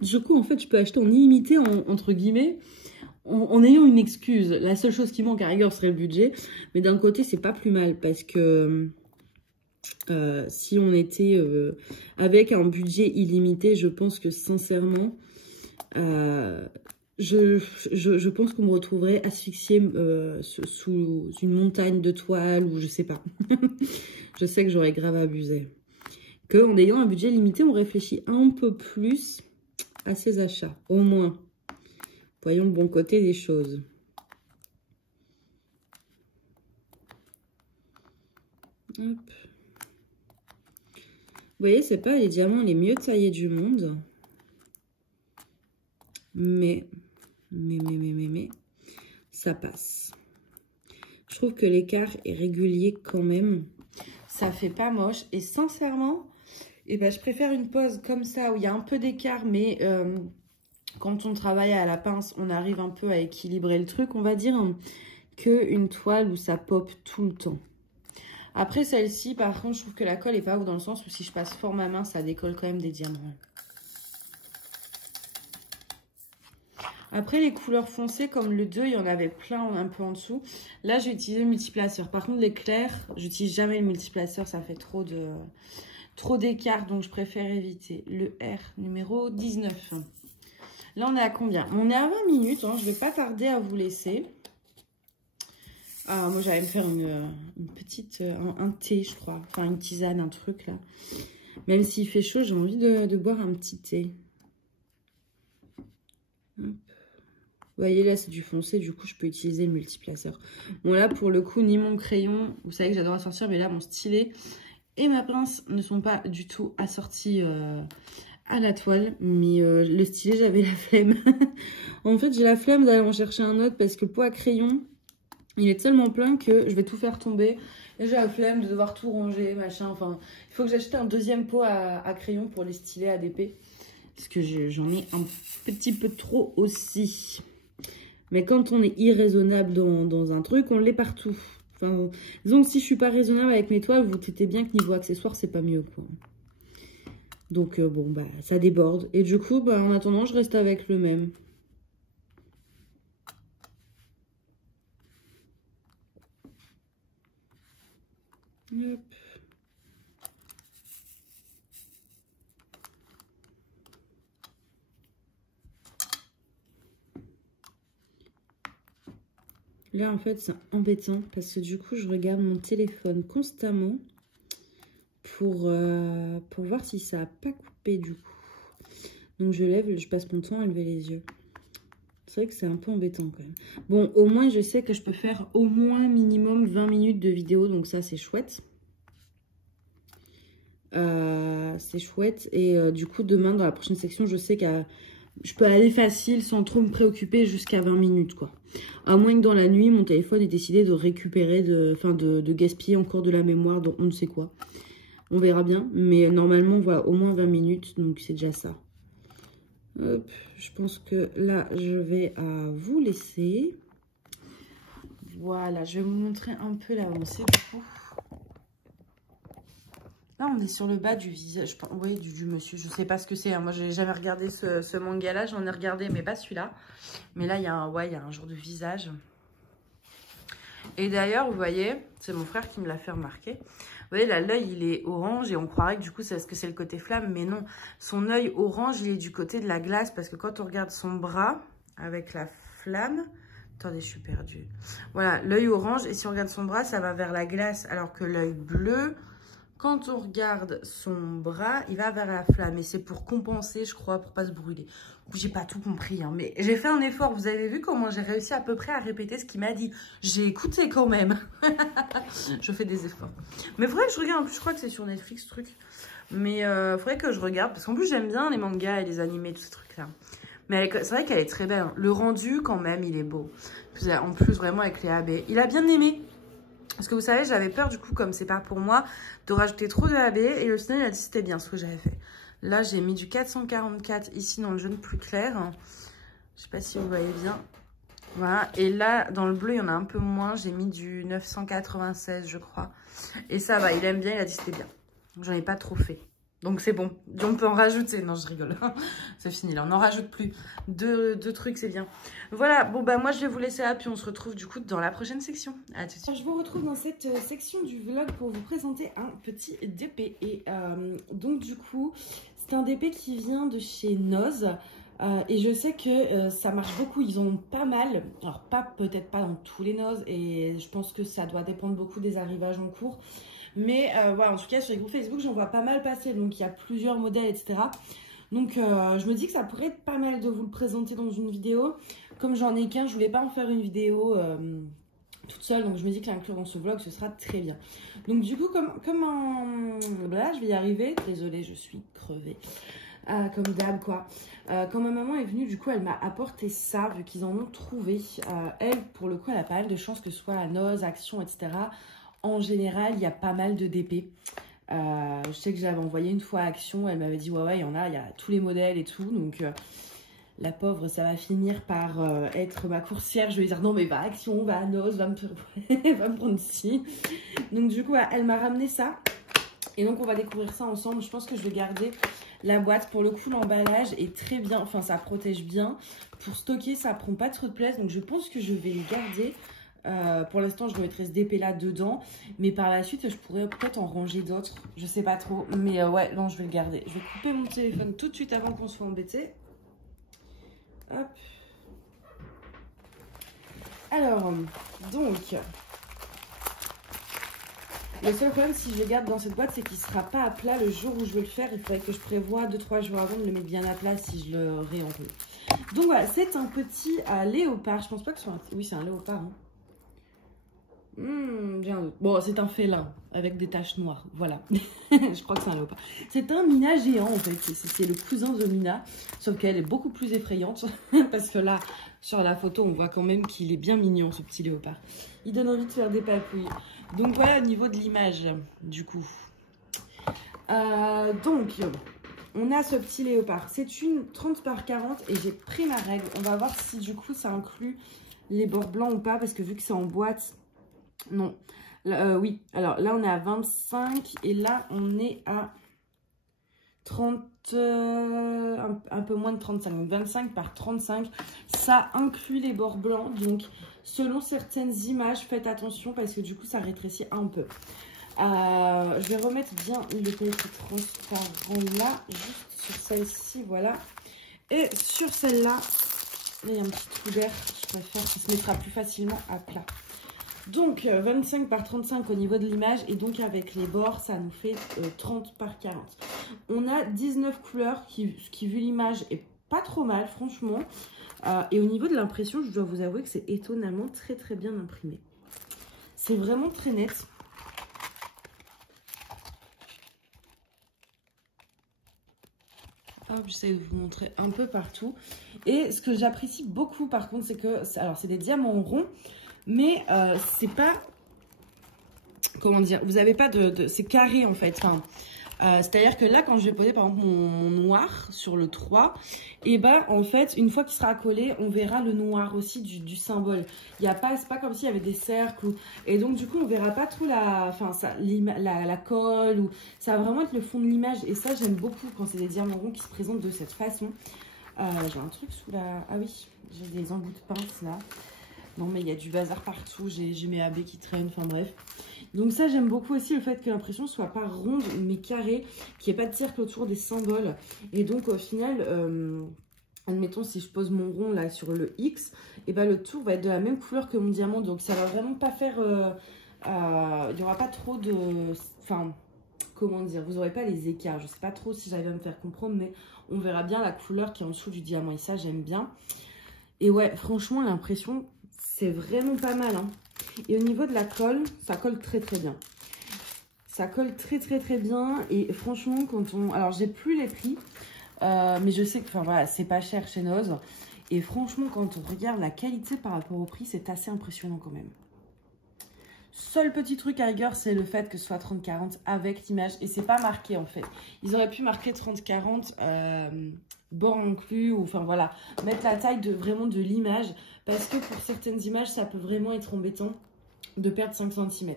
Du coup, en fait, je peux acheter en illimité, entre guillemets, en ayant une excuse. La seule chose qui manque à rigueur serait le budget. Mais d'un côté, c'est pas plus mal parce que... si on était avec un budget illimité, je pense que sincèrement... je pense qu'on me retrouverait asphyxiée sous une montagne de toiles ou je sais pas. Je sais que j'aurais grave abusé. Qu'en ayant un budget limité, on réfléchit un peu plus à ses achats. Au moins. Voyons le bon côté des choses. Hop. Vous voyez, c'est pas les diamants les mieux taillés du monde. Mais, ça passe. Je trouve que l'écart est régulier quand même. Ça fait pas moche. Et sincèrement, eh ben, je préfère une pose comme ça, où il y a un peu d'écart, mais quand on travaille à la pince, on arrive un peu à équilibrer le truc, on va dire, qu'une toile où ça pop tout le temps. Après, celle-ci, par contre, je trouve que la colle est pas ouf dans le sens où si je passe fort ma main, ça décolle quand même des diamants. Après, les couleurs foncées, comme le 2, il y en avait plein un peu en dessous. Là, j'ai utilisé le multiplaceur. Par contre, les clairs, j'utilise jamais le multiplaceur. Ça fait trop d'écart, donc je préfère éviter. Le R numéro 19. Là, on est à combien? On est à 20 minutes. Hein. Je ne vais pas tarder à vous laisser. Ah, moi, j'allais me faire une petite... un thé, je crois. Enfin, une tisane, un truc, là. Même s'il fait chaud, j'ai envie de boire un petit thé. Hop. Vous voyez, là, c'est du foncé. Du coup, je peux utiliser le multiplaceur. Bon, là, pour le coup, ni mon crayon. Vous savez que j'adore assortir, mais là, mon stylet et ma pince ne sont pas du tout assortis à la toile. Mais le stylet, j'avais la flemme. En fait, j'ai la flemme d'aller en chercher un autre parce que le pot à crayon, il est tellement plein que je vais tout faire tomber. Et j'ai la flemme de devoir tout ranger, machin. Enfin, il faut que j'achète un deuxième pot à crayon pour les stylets ADP. Parce que j'en ai un petit peu trop aussi. Mais quand on est irraisonnable dans un truc, on l'est partout. Enfin, disons que si je suis pas raisonnable avec mes toiles, vous doutez bien que niveau accessoires, c'est pas mieux, quoi. Donc, bon, bah, ça déborde. Et du coup, bah, en attendant, je reste avec le même. Hop. Là, en fait, c'est embêtant parce que du coup, je regarde mon téléphone constamment pour voir si ça n'a pas coupé du coup. Donc, je passe mon temps à lever les yeux. C'est vrai que c'est un peu embêtant quand même. Bon, au moins, je sais que je peux faire au moins minimum 20 minutes de vidéo. Donc, ça, c'est chouette. C'est chouette. Et du coup, demain, dans la prochaine section, je sais que je peux aller facile sans trop me préoccuper jusqu'à 20 minutes, quoi. À moins que dans la nuit, mon téléphone ait décidé de récupérer, de gaspiller encore de la mémoire dans on ne sait quoi. On verra bien. Mais normalement, on voit au moins 20 minutes. Donc, c'est déjà ça. Hop, je pense que là, je vais vous laisser. Voilà, je vais vous montrer un peu l'avancée du coup. Là, on est sur le bas du visage, oui, du monsieur. Je sais pas ce que c'est. Hein. Moi, j'ai jamais regardé ce manga-là. J'en ai regardé, mais pas celui-là. Mais là, il y a un genre de visage. Et d'ailleurs, vous voyez, c'est mon frère qui me l'a fait remarquer. Vous voyez, là, l'œil, il est orange et on croirait que du coup, c'est parce que c'est le côté flamme. Mais non, son œil orange, il est du côté de la glace parce que quand on regarde son bras avec la flamme... Attendez, je suis perdue. Voilà, l'œil orange. Et si on regarde son bras, ça va vers la glace. Alors que l'œil bleu... Quand on regarde son bras, il va vers la flamme. Et c'est pour compenser, je crois, pour pas se brûler. J'ai pas tout compris, hein, mais j'ai fait un effort. Vous avez vu comment j'ai réussi à peu près à répéter ce qu'il m'a dit. J'ai écouté quand même. Je fais des efforts. Mais il faudrait que je regarde. En plus, je crois que c'est sur Netflix, ce truc. Mais il faudrait que je regarde. Parce qu'en plus, j'aime bien les mangas et les animés, tous ces trucs-là. Mais c'est vrai qu'elle est très belle. Hein. Le rendu, quand même, il est beau. En plus, vraiment, avec les AB. Il a bien aimé. Parce que vous savez, j'avais peur du coup, comme c'est pas pour moi, de rajouter trop de AB. Et le Snell, il a dit que c'était bien ce que j'avais fait. Là, j'ai mis du 444 ici dans le jaune plus clair. Je sais pas si vous voyez bien. Voilà. Et là, dans le bleu, il y en a un peu moins. J'ai mis du 996, je crois. Et ça va, il aime bien, il a dit que c'était bien. J'en ai pas trop fait. Donc c'est bon, on peut en rajouter. Non, je rigole. C'est fini là, on n'en rajoute plus. Deux trucs, c'est bien. Voilà, bon bah moi je vais vous laisser là, puis on se retrouve du coup dans la prochaine section. À tout de suite. Je vous retrouve dans cette section du vlog pour vous présenter un petit DP. Et donc du coup, c'est un DP qui vient de chez Noz. Et je sais que ça marche beaucoup, ils en ont pas mal. Alors peut-être pas dans tous les Noz, et je pense que ça doit dépendre beaucoup des arrivages en cours. Mais voilà, en tout cas, sur les groupes Facebook, j'en vois pas mal passer. Donc, il y a plusieurs modèles, etc. Donc, je me dis que ça pourrait être pas mal de vous le présenter dans une vidéo. Comme j'en ai qu'un, je voulais pas en faire une vidéo toute seule. Donc, je me dis que l'inclure dans ce vlog, ce sera très bien. Donc, du coup, comme un... Voilà, je vais y arriver. Désolée, je suis crevée. Comme d'hab, quoi. Quand ma maman est venue, du coup, elle m'a apporté ça, vu qu'ils en ont trouvé. Elle, pour le coup, elle a pas mal de chance que ce soit à Noz, Action, etc. En général, il y a pas mal de DP. Je sais que j'avais envoyé une fois à Action. Elle m'avait dit, ouais, il y en a, il y a tous les modèles et tout. Donc, la pauvre, ça va finir par être ma coursière. Je vais lui dire, non, mais va à Action, va à Noz, va me prendre ici. Donc, du coup, elle m'a ramené ça. Et donc, on va découvrir ça ensemble. Je pense que je vais garder la boîte. Pour le coup, l'emballage est très bien. Enfin, ça protège bien. Pour stocker, ça prend pas trop de place. Donc, je pense que je vais le garder. Pour l'instant, je remettrai ce DP là dedans. Mais par la suite, je pourrais peut-être en ranger d'autres. Je sais pas trop. Mais ouais, non, je vais le garder. Je vais couper mon téléphone tout de suite avant qu'on soit embêté. Hop. Alors, donc, le seul problème si je le garde dans cette boîte, c'est qu'il ne sera pas à plat le jour où je veux le faire. Il faudrait que je prévoie 2-3 jours avant de le mettre bien à plat si je le réenroule. Donc voilà, c'est un petit léopard. Je pense pas que ce soit un... Oui, c'est un léopard. Hein. Bien. Bon, c'est un félin avec des taches noires. Voilà. Je crois que c'est un léopard. C'est un Mina géant en fait. C'est le cousin de Mina. Sauf qu'elle est beaucoup plus effrayante. Parce que là, sur la photo, on voit quand même qu'il est bien mignon ce petit léopard. Il donne envie de faire des papouilles. Donc voilà au niveau de l'image du coup. Donc, on a ce petit léopard. C'est une 30 par 40 et j'ai pris ma règle. On va voir si du coup ça inclut les bords blancs ou pas. Parce que vu que c'est en boîte... Non, oui, alors là on est à 25 et là on est à 30, un peu moins de 35, donc 25 par 35, ça inclut les bords blancs, donc selon certaines images, faites attention parce que du coup ça rétrécit un peu. Je vais remettre bien le papier transparent là, juste sur celle-ci, voilà, et sur celle-là, il y a un petit trou d'air, je préfère, ça se mettra plus facilement à plat. Donc 25 par 35 au niveau de l'image et donc avec les bords ça nous fait 30 par 40. On a 19 couleurs qui vu l'image est pas trop mal franchement. Et au niveau de l'impression je dois vous avouer que c'est étonnamment très bien imprimé. C'est vraiment très net. Hop, j'essaie de vous montrer un peu partout. Et ce que j'apprécie beaucoup par contre c'est que, alors c'est des diamants ronds. Mais c'est pas, comment dire, vous n'avez pas c'est carré en fait. Enfin, c'est-à-dire que là, quand je vais poser par exemple mon noir sur le 3, et ben en fait, une fois qu'il sera collé, on verra le noir aussi du symbole. Il y a pas, c'est pas comme s'il y avait des cercles. Et donc du coup, on verra pas trop la colle. Ou, ça va vraiment être le fond de l'image. Et ça, j'aime beaucoup quand c'est des diamants ronds qui se présentent de cette façon. J'ai un truc sous la... Ah oui, j'ai des embouts de pince là. Non, mais il y a du bazar partout. J'ai mes AB qui traînent. Enfin, bref. Donc, ça, j'aime beaucoup aussi le fait que l'impression soit pas ronde, mais carrée. Qu'il n'y ait pas de cercle autour des symboles. Et donc, au final, admettons, si je pose mon rond là sur le X, et ben le tour va être de la même couleur que mon diamant. Donc, ça va vraiment pas faire... il n'y aura pas trop de... Enfin, comment dire, vous n'aurez pas les écarts. Je sais pas trop si j'arrive à me faire comprendre, mais on verra bien la couleur qui est en dessous du diamant. Et ça, j'aime bien. Et ouais, franchement, l'impression... C'est vraiment pas mal. Hein. Et au niveau de la colle, ça colle très bien. Ça colle très bien. Et franchement, quand on... Alors, j'ai plus les prix. Mais je sais que voilà, c'est pas cher chez Noz. Et franchement, quand on regarde la qualité par rapport au prix, c'est assez impressionnant quand même. Seul petit truc à rigueur, c'est le fait que ce soit 30-40 avec l'image. Et c'est pas marqué en fait. Ils auraient pu marquer 30-40 bord inclus. Ou enfin voilà, mettre la taille vraiment de l'image. Parce que pour certaines images, ça peut vraiment être embêtant de perdre 5 cm.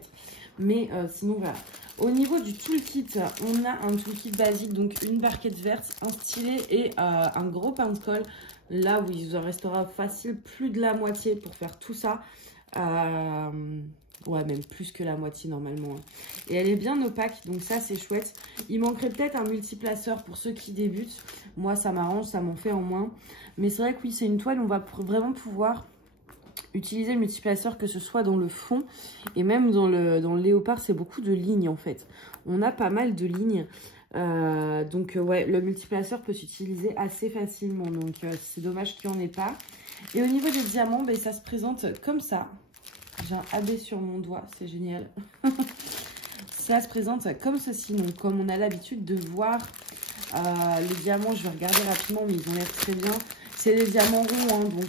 Mais sinon, voilà. Au niveau du toolkit, on a un toolkit basique. Donc, une barquette verte, un stylet et un gros pain de colle. Là, où il vous en restera facile plus de la moitié pour faire tout ça. Ouais, même plus que la moitié normalement. Et elle est bien opaque, donc ça, c'est chouette. Il manquerait peut-être un multiplaceur pour ceux qui débutent. Moi, ça m'arrange, ça m'en fait en moins. Mais c'est vrai que oui, c'est une toile, on va vraiment pouvoir utiliser le multiplaceur, que ce soit dans le fond et même dans le léopard, c'est beaucoup de lignes en fait. On a pas mal de lignes. Donc ouais, le multiplaceur peut s'utiliser assez facilement. Donc c'est dommage qu'il n'y en ait pas. Et au niveau des diamants, ben, ça se présente comme ça. J'ai un AB sur mon doigt, c'est génial. Ça se présente comme ceci. Donc comme on a l'habitude de voir les diamants, je vais regarder rapidement, mais ils ont l'air très bien. C'est des diamants ronds, hein, donc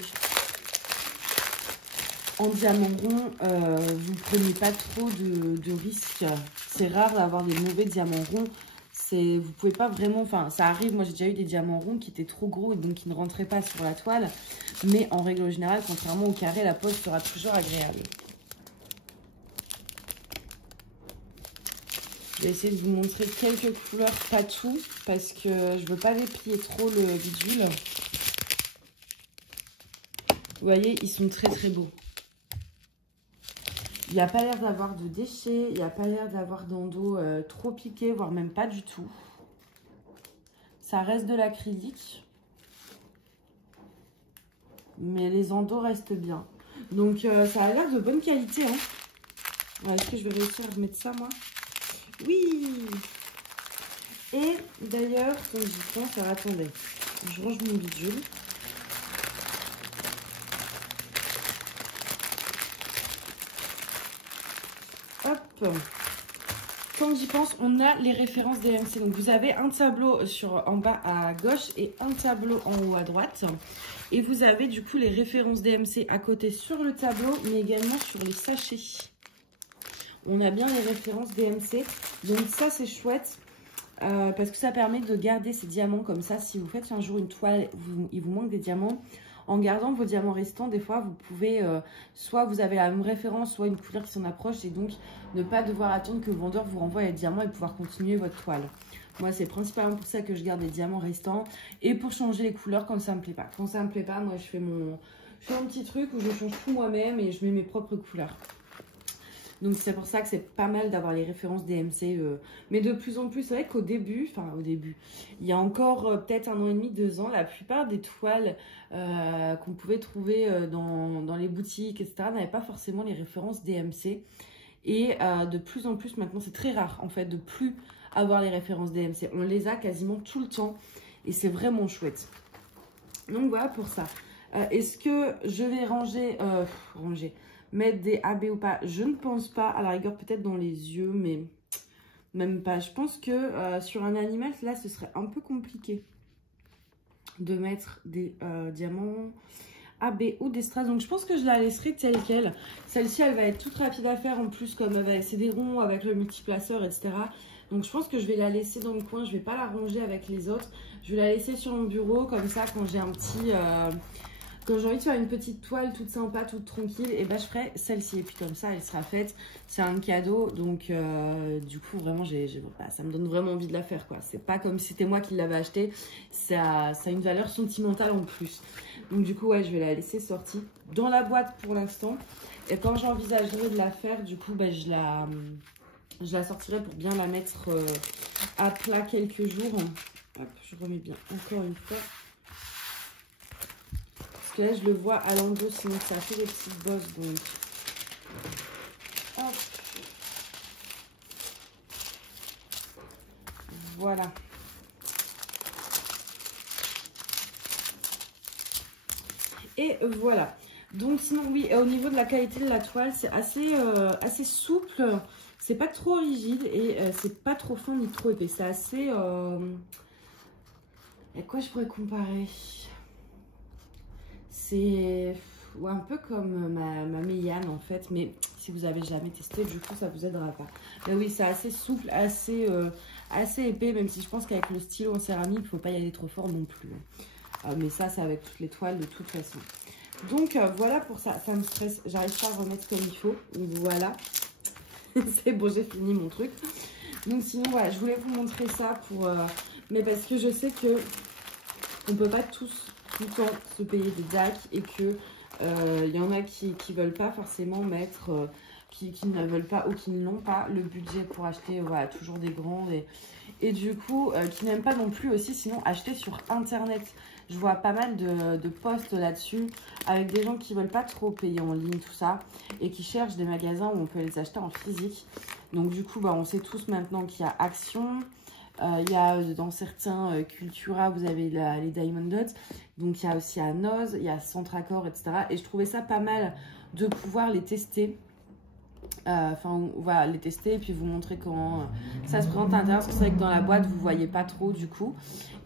en diamant rond, vous ne prenez pas trop de risques. C'est rare d'avoir des mauvais diamants ronds. Vous pouvez pas vraiment... Enfin, ça arrive, moi j'ai déjà eu des diamants ronds qui étaient trop gros et donc qui ne rentraient pas sur la toile. Mais en règle générale, contrairement au carré, la pose sera toujours agréable. Je vais essayer de vous montrer quelques couleurs, pas tout, parce que je veux pas déplier trop le bidule. Vous voyez, ils sont très très beaux. Il n'y a pas l'air d'avoir de déchets, il n'y a pas l'air d'avoir d'endos trop piqué, voire même pas du tout. Ça reste de l'acrylique. Mais les endos restent bien. Donc ça a l'air de bonne qualité. Hein. Ouais, est-ce que je vais réussir à mettre ça moi? Oui. Et d'ailleurs, quand j'y pense, alors attendez, je range mon bidule. Hop. Quand j'y pense, on a les références DMC. Donc vous avez un tableau en bas à gauche et un tableau en haut à droite. Et vous avez du coup les références DMC à côté sur le tableau, mais également sur les sachets. On a bien les références DMC. Donc ça c'est chouette parce que ça permet de garder ces diamants comme ça. Si vous faites un jour une toile, il vous manque des diamants. En gardant vos diamants restants, des fois, vous pouvez, soit vous avez la même référence, soit une couleur qui s'en approche, et donc ne pas devoir attendre que le vendeur vous renvoie les diamants et pouvoir continuer votre toile. Moi, c'est principalement pour ça que je garde les diamants restants et pour changer les couleurs quand ça me plaît pas. Quand ça me plaît pas, moi, je fais un petit truc où je change tout moi-même et je mets mes propres couleurs. Donc, c'est pour ça que c'est pas mal d'avoir les références DMC. Mais de plus en plus, c'est vrai qu'au début, il y a encore peut-être 1 an et demi, 2 ans, la plupart des toiles qu'on pouvait trouver dans les boutiques, etc., n'avaient pas forcément les références DMC. Et de plus en plus, maintenant, c'est très rare, en fait, de plus avoir les références DMC. On les a quasiment tout le temps et c'est vraiment chouette. Donc, voilà pour ça. Est-ce que je vais mettre des AB ou pas? Je ne pense pas. À la rigueur, peut-être dans les yeux, mais même pas. Je pense que sur un animal, là, ce serait un peu compliqué de mettre des diamants AB ou des strass. Donc, je pense que je la laisserai telle qu'elle. Celle-ci, elle va être toute rapide à faire en plus, comme c'est des ronds avec le multiplaceur, etc. Donc, je pense que je vais la laisser dans le coin. Je ne vais pas la ranger avec les autres. Je vais la laisser sur mon bureau, comme ça, quand j'ai un petit... quand j'ai envie de faire une petite toile toute sympa, toute tranquille, et ben je ferai celle-ci. Et puis comme ça, elle sera faite. C'est un cadeau. Donc, du coup, vraiment, ça me donne vraiment envie de la faire, quoi. C'est pas comme si c'était moi qui l'avais acheté. Ça a une valeur sentimentale en plus. Donc, du coup, ouais, je vais la laisser sortie dans la boîte pour l'instant. Et quand j'envisagerai de la faire, du coup, je la sortirai pour bien la mettre à plat quelques jours. Hop, je remets bien encore une fois. Parce que là, je le vois à l'endos, sinon ça fait des petites bosses. Donc, hop. Voilà. Et voilà. Donc, sinon, oui, au niveau de la qualité de la toile, c'est assez souple. C'est pas trop rigide et c'est pas trop fin ni trop épais. C'est assez... À quoi je pourrais comparer? C'est un peu comme ma Méliane en fait, mais si vous avez jamais testé, du coup ça vous aidera pas. Mais oui, c'est assez souple, assez épais, même si je pense qu'avec le stylo en céramique, il ne faut pas y aller trop fort non plus. Mais ça, c'est avec toutes les toiles de toute façon. Donc voilà pour ça, ça me stresse, j'arrive pas à remettre comme il faut. Voilà, c'est bon, j'ai fini mon truc. Donc sinon voilà, je voulais vous montrer ça pour... mais parce que je sais que on peut pas tout le temps se payer des DAC et que y en a qui veulent pas forcément mettre, qui ne veulent pas ou qui n'ont pas le budget pour acheter voilà, toujours des grands et du coup qui n'aiment pas non plus aussi sinon acheter sur internet. Je vois pas mal de posts là-dessus avec des gens qui veulent pas trop payer en ligne tout ça et qui cherchent des magasins où on peut les acheter en physique. Donc du coup on sait tous maintenant qu'il y a Action. Il y a dans certains Cultura, vous avez les Diamond Dots. Donc, il y a aussi à Noz, il y a Centracor, etc. Et je trouvais ça pas mal de pouvoir les tester. Voilà, les tester et puis vous montrer comment ça se présente à l'intérieur. Parce que c'est vrai que dans la boîte, vous voyez pas trop du coup.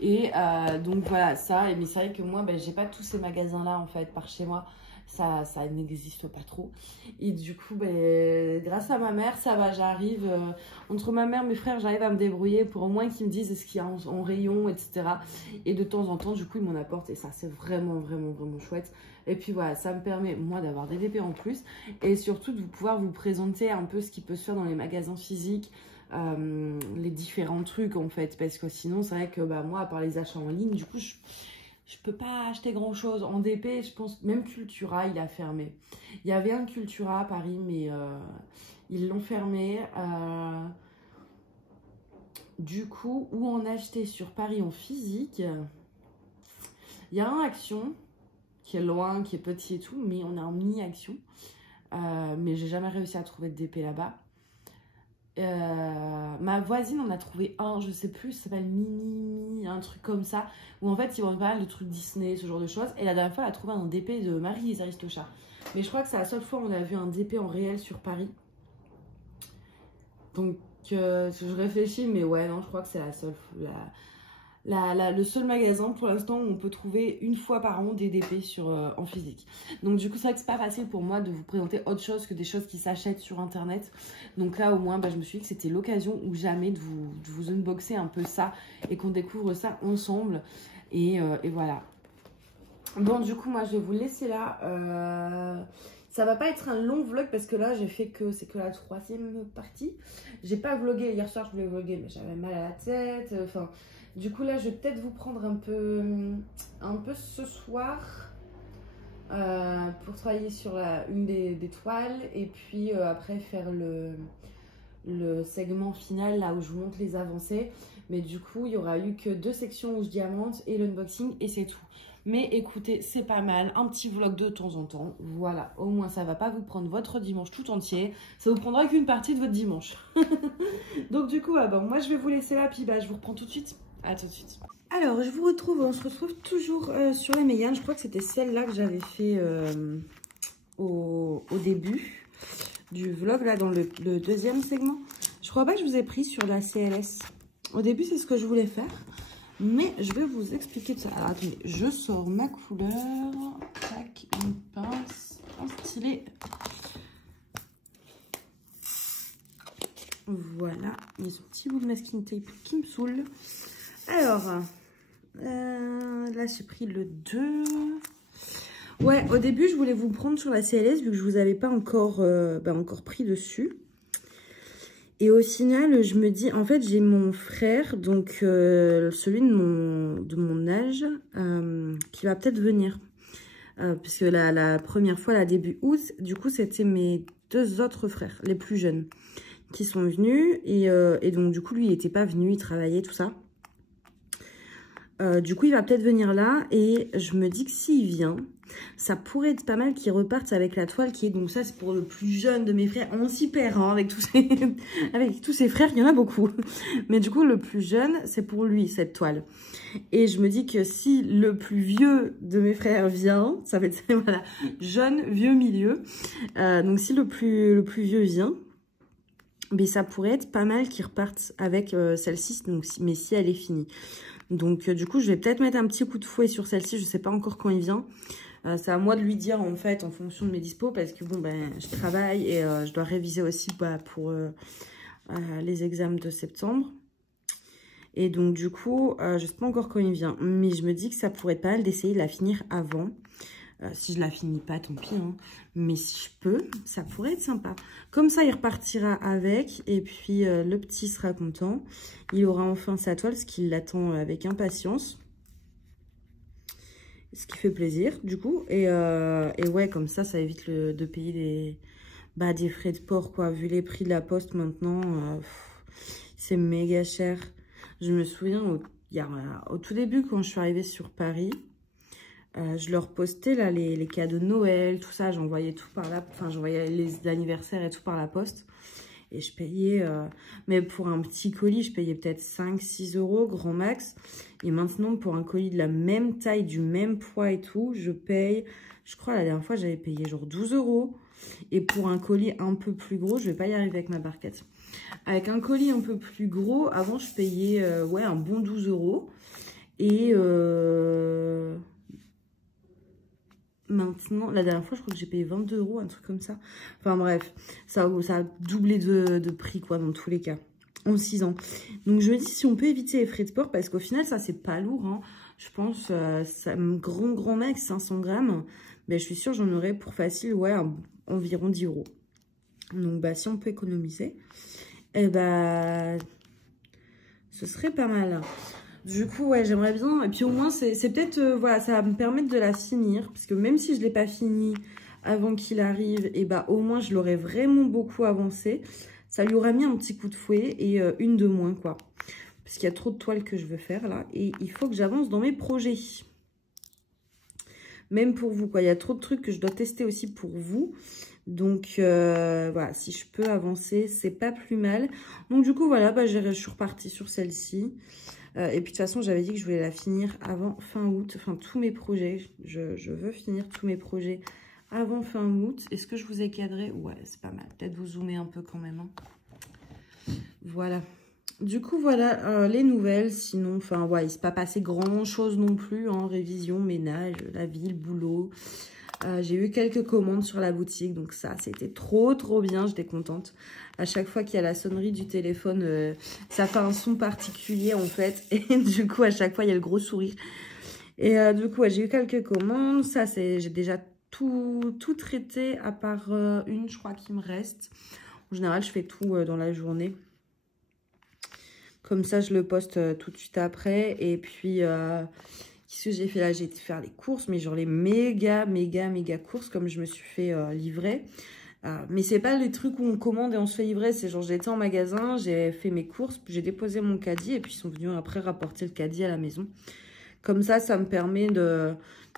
Et donc, voilà, ça. Mais c'est vrai que moi, j'ai pas tous ces magasins-là, en fait, par chez moi. Ça n'existe pas trop. Et du coup, grâce à ma mère, ça va, j'arrive, entre ma mère et mes frères, j'arrive à me débrouiller pour au moins qu'ils me disent ce qu'il y a en rayon, etc. Et de temps en temps, du coup, ils m'en apportent. Et ça, c'est vraiment, vraiment, vraiment chouette. Et puis voilà, ça me permet, moi, d'avoir des VP en plus. Et surtout, de pouvoir vous présenter un peu ce qui peut se faire dans les magasins physiques. les différents trucs en fait. Parce que sinon, c'est vrai que bah, moi, à part les achats en ligne, du coup, je peux pas acheter grand chose. En DP, je pense, même Cultura, il a fermé. Il y avait un Cultura à Paris, mais ils l'ont fermé. Du coup, où en acheter sur Paris en physique? Il y a un Action qui est loin, qui est petit et tout, mais on a un mini Action. Mais j'ai jamais réussi à trouver de DP là-bas. Ma voisine en a trouvé un, je sais plus, ça s'appelle Mini, un truc comme ça, où en fait ils vendent pas mal de trucs Disney, ce genre de choses. Et la dernière fois, elle a trouvé un DP de Marie les Aristochats. Mais je crois que c'est la seule fois où on a vu un DP en réel sur Paris. Donc je réfléchis, mais ouais, non, je crois que c'est la seule le seul magasin pour l'instant où on peut trouver une fois par an des DP en physique. Donc du coup, c'est vrai que c'est pas facile pour moi de vous présenter autre chose que des choses qui s'achètent sur internet. Donc là, au moins, bah, je me suis dit que c'était l'occasion ou jamais de vous unboxer un peu ça et qu'on découvre ça ensemble. Et voilà. Bon, du coup, moi, je vais vous laisser là. Ça va pas être un long vlog parce que là, j'ai fait que c'est que la 3e partie. J'ai pas vlogué. Hier soir, je voulais vloguer, mais j'avais mal à la tête. Enfin... Du coup, là, je vais peut-être vous prendre un peu ce soir pour travailler sur une des toiles et puis après faire le segment final là où je vous montre les avancées. Mais du coup, il y aura eu que 2 sections où je diamante et l'unboxing et c'est tout. Mais écoutez, c'est pas mal, un petit vlog de temps en temps. Voilà, au moins ça va pas vous prendre votre dimanche tout entier. Ça vous prendra qu'une partie de votre dimanche. Donc du coup, bon, moi je vais vous laisser là, puis bah, je vous reprends tout de suite. À tout de suite. Alors, on se retrouve toujours sur la Mégane. Je crois que c'était celle-là que j'avais fait au début du vlog, là, dans le 2e segment. Je crois pas que je vous ai pris sur la CLS. Au début, c'est ce que je voulais faire. Mais je vais vous expliquer tout ça. Alors, attendez, je sors ma couleur. Tac, une pince, un stylet. Voilà, il y a ce petit bout de masking tape qui me saoule. Alors, là j'ai pris le 2. Ouais, au début je voulais vous prendre sur la CLS vu que je vous avais pas encore pris dessus. Et au final, je me dis, en fait j'ai mon frère, donc celui de mon âge, qui va peut-être venir. Puisque la première fois, la début août, du coup c'était mes 2 autres frères, les plus jeunes, qui sont venus. Et donc du coup lui il n'était pas venu, il travaillait, tout ça. Du coup, il va peut-être venir là et je me dis que s'il vient, ça pourrait être pas mal qu'il reparte avec la toile qui est... Donc ça, c'est pour le plus jeune de mes frères. On s'y perd, hein, avec tous ses frères, il y en a beaucoup. Mais du coup, le plus jeune, c'est pour lui, cette toile. Et je me dis que si le plus vieux de mes frères vient, ça va être, voilà, jeune, vieux, milieu. Donc si le plus vieux vient, mais ça pourrait être pas mal qu'il reparte avec celle-ci, mais si elle est finie. Donc du coup, je vais peut-être mettre un petit coup de fouet sur celle-ci. Je sais pas encore quand il vient. C'est à moi de lui dire en fait en fonction de mes dispos. Parce que bon, ben, je travaille et je dois réviser aussi pour les examens de septembre. Et donc du coup, je sais pas encore quand il vient. Mais je me dis que ça pourrait être pas mal d'essayer de la finir avant. Si je la finis pas, tant pis. Hein. Mais si je peux, ça pourrait être sympa. Comme ça, il repartira avec. Et puis, le petit sera content. Il aura enfin sa toile, ce qui l'attend avec impatience. Ce qui fait plaisir, du coup. Et ouais, comme ça évite de payer des frais de port, quoi. Vu les prix de la poste maintenant, c'est méga cher. Je me souviens, au tout début, quand je suis arrivée sur Paris... je leur postais là les cadeaux de Noël, tout ça, j'envoyais tout par là, enfin j'envoyais les anniversaires et tout par la poste. Et je payais, mais pour un petit colis, je payais peut-être 5-6 € grand max. Et maintenant, pour un colis de la même taille, du même poids et tout, je paye, je crois la dernière fois, j'avais payé genre 12 €. Et pour un colis un peu plus gros, je vais pas y arriver avec ma barquette. Avec un colis un peu plus gros, avant je payais ouais, un bon 12 €. Et... maintenant, la dernière fois, je crois que j'ai payé 22 €, un truc comme ça. Enfin bref, ça a doublé de prix, quoi, dans tous les cas, en 6 ans. Donc je me dis si on peut éviter les frais de port, parce qu'au final, ça, c'est pas lourd. Hein. Je pense, grand max, 500 grammes. Mais je suis sûre j'en aurais pour facile, ouais, environ 10 €. Donc, bah, si on peut économiser. Et bah, ce serait pas mal. Du coup, ouais, j'aimerais bien. Et puis au moins, c'est peut-être, voilà, ça va me permettre de la finir. Parce que même si je ne l'ai pas finie avant qu'il arrive, et bah au moins, je l'aurais vraiment beaucoup avancé. Ça lui aura mis un petit coup de fouet et une de moins, quoi. Parce qu'il y a trop de toiles que je veux faire, là. Et il faut que j'avance dans mes projets. Même pour vous, quoi. Il y a trop de trucs que je dois tester aussi pour vous. Donc, voilà, si je peux avancer, c'est pas plus mal. Donc, du coup, voilà, bah, je suis repartie sur celle-ci. Et puis, de toute façon, j'avais dit que je voulais la finir avant fin août. Enfin, tous mes projets. Je veux finir tous mes projets avant fin août. Est-ce que je vous ai cadré? Ouais, c'est pas mal. Peut-être vous zoomer un peu quand même. Hein. Voilà. Du coup, voilà les nouvelles. Sinon, enfin, ouais, il ne s'est pas passé grand-chose non plus. Hein, révision, ménage, la ville, boulot. J'ai eu quelques commandes sur la boutique. Donc ça, c'était trop bien. J'étais contente. À chaque fois qu'il y a la sonnerie du téléphone, ça fait un son particulier en fait. Et du coup, à chaque fois, il y a le gros sourire. Et du coup, ouais, j'ai eu quelques commandes. Ça, j'ai déjà tout traité à part une, je crois, qui me reste. En général, je fais tout dans la journée. Comme ça, je le poste tout de suite après. Et puis, qu'est-ce que j'ai fait là? J'ai été faire les courses, mais genre les méga courses, comme je me suis fait livrer. Mais c'est pas les trucs où on commande et on se fait livrer. C'est genre, j'étais en magasin, j'ai fait mes courses, j'ai déposé mon caddie et puis ils sont venus après rapporter le caddie à la maison. Comme ça me permet de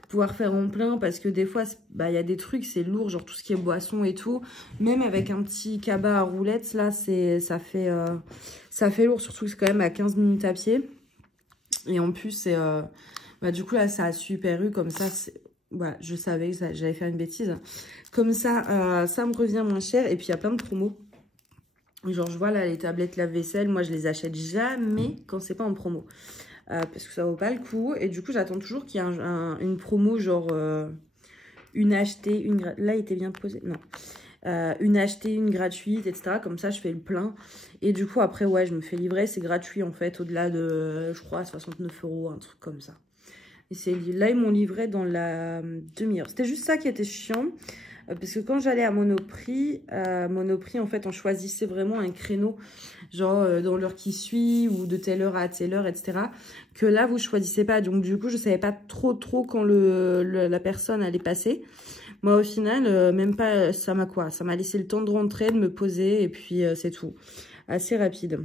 pouvoir faire en plein parce que des fois, bah, y a des trucs, c'est lourd, genre tout ce qui est boisson et tout. Même avec un petit cabas à roulettes, là, ça fait lourd, surtout que c'est quand même à 15 minutes à pied. Et en plus, c'est bah, du coup, là, ça a super eu comme ça. Voilà, je savais que j'allais faire une bêtise. Comme ça, ça me revient moins cher. Et puis, il y a plein de promos. Genre, je vois là, les tablettes lave-vaisselle, moi, je les achète jamais quand c'est pas en promo. Parce que ça vaut pas le coup. Et du coup, j'attends toujours qu'il y ait une promo, genre une achetée, une... Là, il était bien posé. Non. Une achetée, une gratuite, etc. Comme ça, je fais le plein. Et du coup, après, ouais, je me fais livrer. C'est gratuit, en fait, au-delà de, je crois, 69 €, un truc comme ça. Et là, ils m'ont livré dans la demi-heure. C'était juste ça qui était chiant. Parce que quand j'allais à Monoprix, en fait, on choisissait vraiment un créneau, genre dans l'heure qui suit ou de telle heure à telle heure, etc. Que là, vous choisissez pas. Donc, du coup, je savais pas trop quand la personne allait passer. Moi, au final, même pas, ça m'a laissé le temps de rentrer, de me poser, et puis c'est tout. Assez rapide.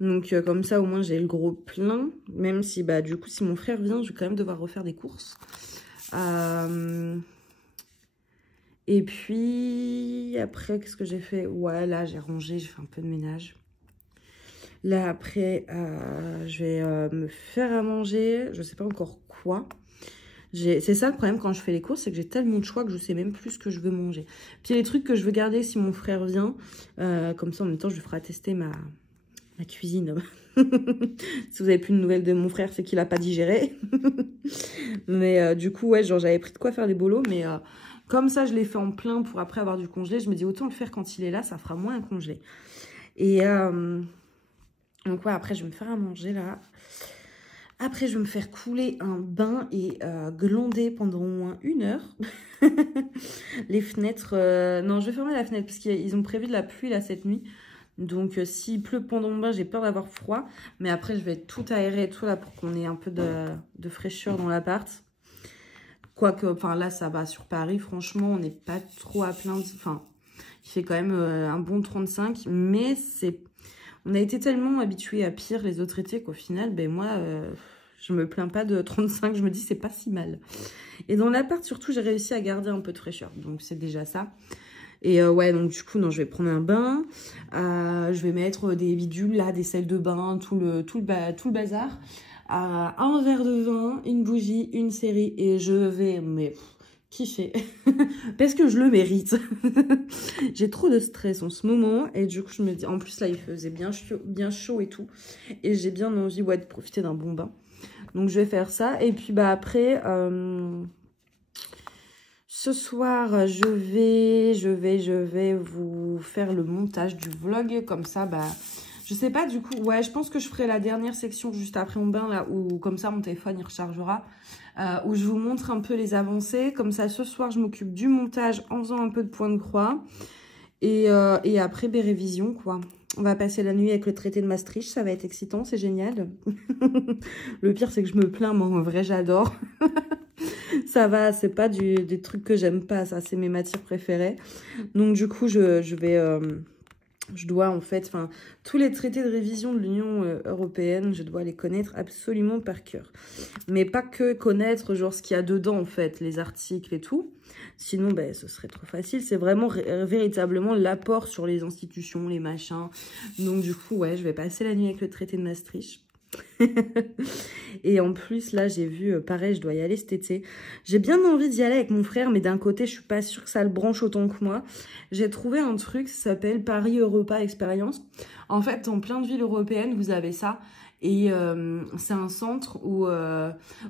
Donc, comme ça, au moins, j'ai le gros plein. Même si, bah, du coup, si mon frère vient, je vais quand même devoir refaire des courses. Et puis, après, qu'est-ce que j'ai fait? Ouais, là, j'ai rangé, j'ai fait un peu de ménage. Là, après, je vais me faire à manger. Je sais pas encore quoi. C'est ça le problème quand je fais les courses, c'est que j'ai tellement de choix que je sais même plus ce que je veux manger. Puis, il y a les trucs que je veux garder si mon frère vient. Comme ça, en même temps, je lui ferai tester ma cuisine. Si vous avez plus de nouvelles de mon frère, c'est qu'il a pas digéré. Mais du coup, ouais, genre j'avais pris de quoi faire des bolos. Mais comme ça, je l'ai fait en plein pour après avoir du congelé. Je me dis autant le faire quand il est là, ça fera moins un congelé. Et donc ouais, après je vais me faire à manger là. Après, je vais me faire couler un bain et glander pendant au moins 1 heure. Les fenêtres... Non, je vais fermer la fenêtre parce qu'ils ont prévu de la pluie là cette nuit. Donc, s'il pleut pendant mon bain, j'ai peur d'avoir froid. Mais après, je vais tout aérer et tout là pour qu'on ait un peu de fraîcheur dans l'appart. Quoique, enfin là, ça va sur Paris. Franchement, on n'est pas trop à plaindre. Enfin, il fait quand même un bon 35. Mais on a été tellement habitués à pire les autres étés qu'au final, ben moi, je me plains pas de 35. Je me dis, c'est pas si mal. Et dans l'appart, surtout, j'ai réussi à garder un peu de fraîcheur. Donc, c'est déjà ça. Et ouais, donc du coup, non, je vais prendre un bain. Je vais mettre des bidules, là, des sels de bain, tout le bazar. Un verre de vin, une bougie, une série. Et je vais, kiffer. Parce que je le mérite. J'ai trop de stress en ce moment. Et du coup, je me dis, en plus, là, il faisait bien chaud et tout. Et j'ai bien envie, ouais, de profiter d'un bon bain. Donc, je vais faire ça. Et puis, bah, après... Ce soir, je vais vous faire le montage du vlog. Comme ça, bah, je sais pas du coup. Ouais, je pense que je ferai la dernière section juste après mon bain, là, où comme ça, mon téléphone, il rechargera. Où je vous montre un peu les avancées. Comme ça, ce soir, je m'occupe du montage en faisant un peu de point de croix. Et après, ben, révision, quoi. On va passer la nuit avec le traité de Maastricht, ça va être excitant, c'est génial. Le pire, c'est que je me plains, mais en vrai, j'adore. Ça va, c'est pas des trucs que j'aime pas, ça, c'est mes matières préférées. Donc, du coup, je dois en fait, enfin, tous les traités de révision de l'Union européenne, je dois les connaître absolument par cœur. Mais pas que connaître, genre, ce qu'il y a dedans, en fait, les articles et tout. Sinon, ben, ce serait trop facile. C'est vraiment véritablement l'apport sur les institutions, les machins. Donc, du coup, ouais, je vais passer la nuit avec le traité de Maastricht. Et en plus, là, j'ai vu, pareil, je dois y aller cet été. J'ai bien envie d'y aller avec mon frère, mais d'un côté, je suis pas sûre que ça le branche autant que moi. J'ai trouvé un truc, ça s'appelle Paris Europa Experience. En fait, dans plein de villes européennes, vous avez ça. Et c'est un centre où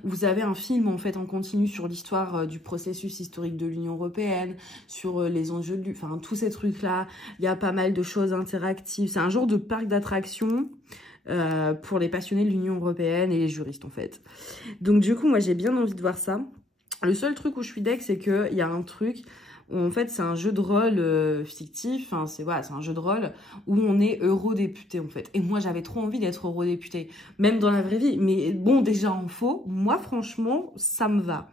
vous avez un film en fait en continu sur l'histoire du processus historique de l'Union européenne, sur les enjeux de, enfin tous ces trucs-là. Il y a pas mal de choses interactives. C'est un genre de parc d'attractions pour les passionnés de l'Union européenne et les juristes en fait. Donc du coup, moi j'ai bien envie de voir ça. Le seul truc où je suis deck, c'est qu'il y a un truc où en fait c'est un jeu de rôle fictif, enfin c'est voilà, c'est un jeu de rôle où on est eurodéputé en fait. Et moi j'avais trop envie d'être eurodéputé, même dans la vraie vie. Mais bon, déjà en faux, moi franchement ça me va.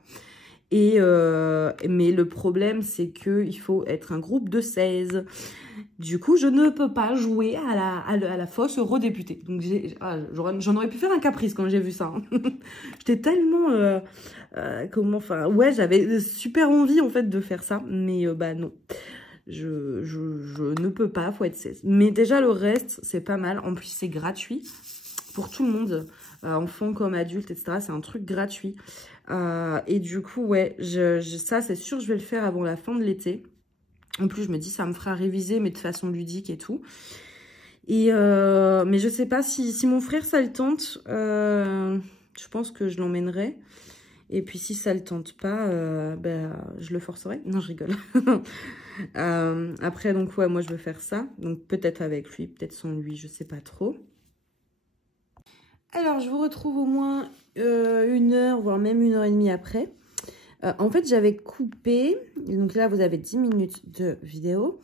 Mais le problème, c'est qu'il faut être un groupe de 16. Du coup, je ne peux pas jouer à la fausse eurodéputée. Donc, j'en aurais pu faire un caprice quand j'ai vu ça. Hein. J'étais tellement... enfin, ouais, j'avais super envie, en fait, de faire ça. Mais, bah, non. Je ne peux pas, faut être 16. Mais déjà, le reste, c'est pas mal. En plus, c'est gratuit pour tout le monde. Enfants comme adultes, etc. C'est un truc gratuit. Et du coup, ouais, ça, c'est sûr, je vais le faire avant la fin de l'été. En plus, je me dis, ça me fera réviser, mais de façon ludique et tout. Mais je sais pas si mon frère, ça le tente. Je pense que je l'emmènerai. Et puis, si ça le tente pas, je le forcerai. Non, je rigole. Après, donc, ouais, moi, je veux faire ça. Donc, peut-être avec lui, peut-être sans lui, je sais pas trop. Alors, je vous retrouve au moins 1 heure, voire même 1 heure et demie après. En fait, j'avais coupé, donc là, vous avez 10 minutes de vidéo.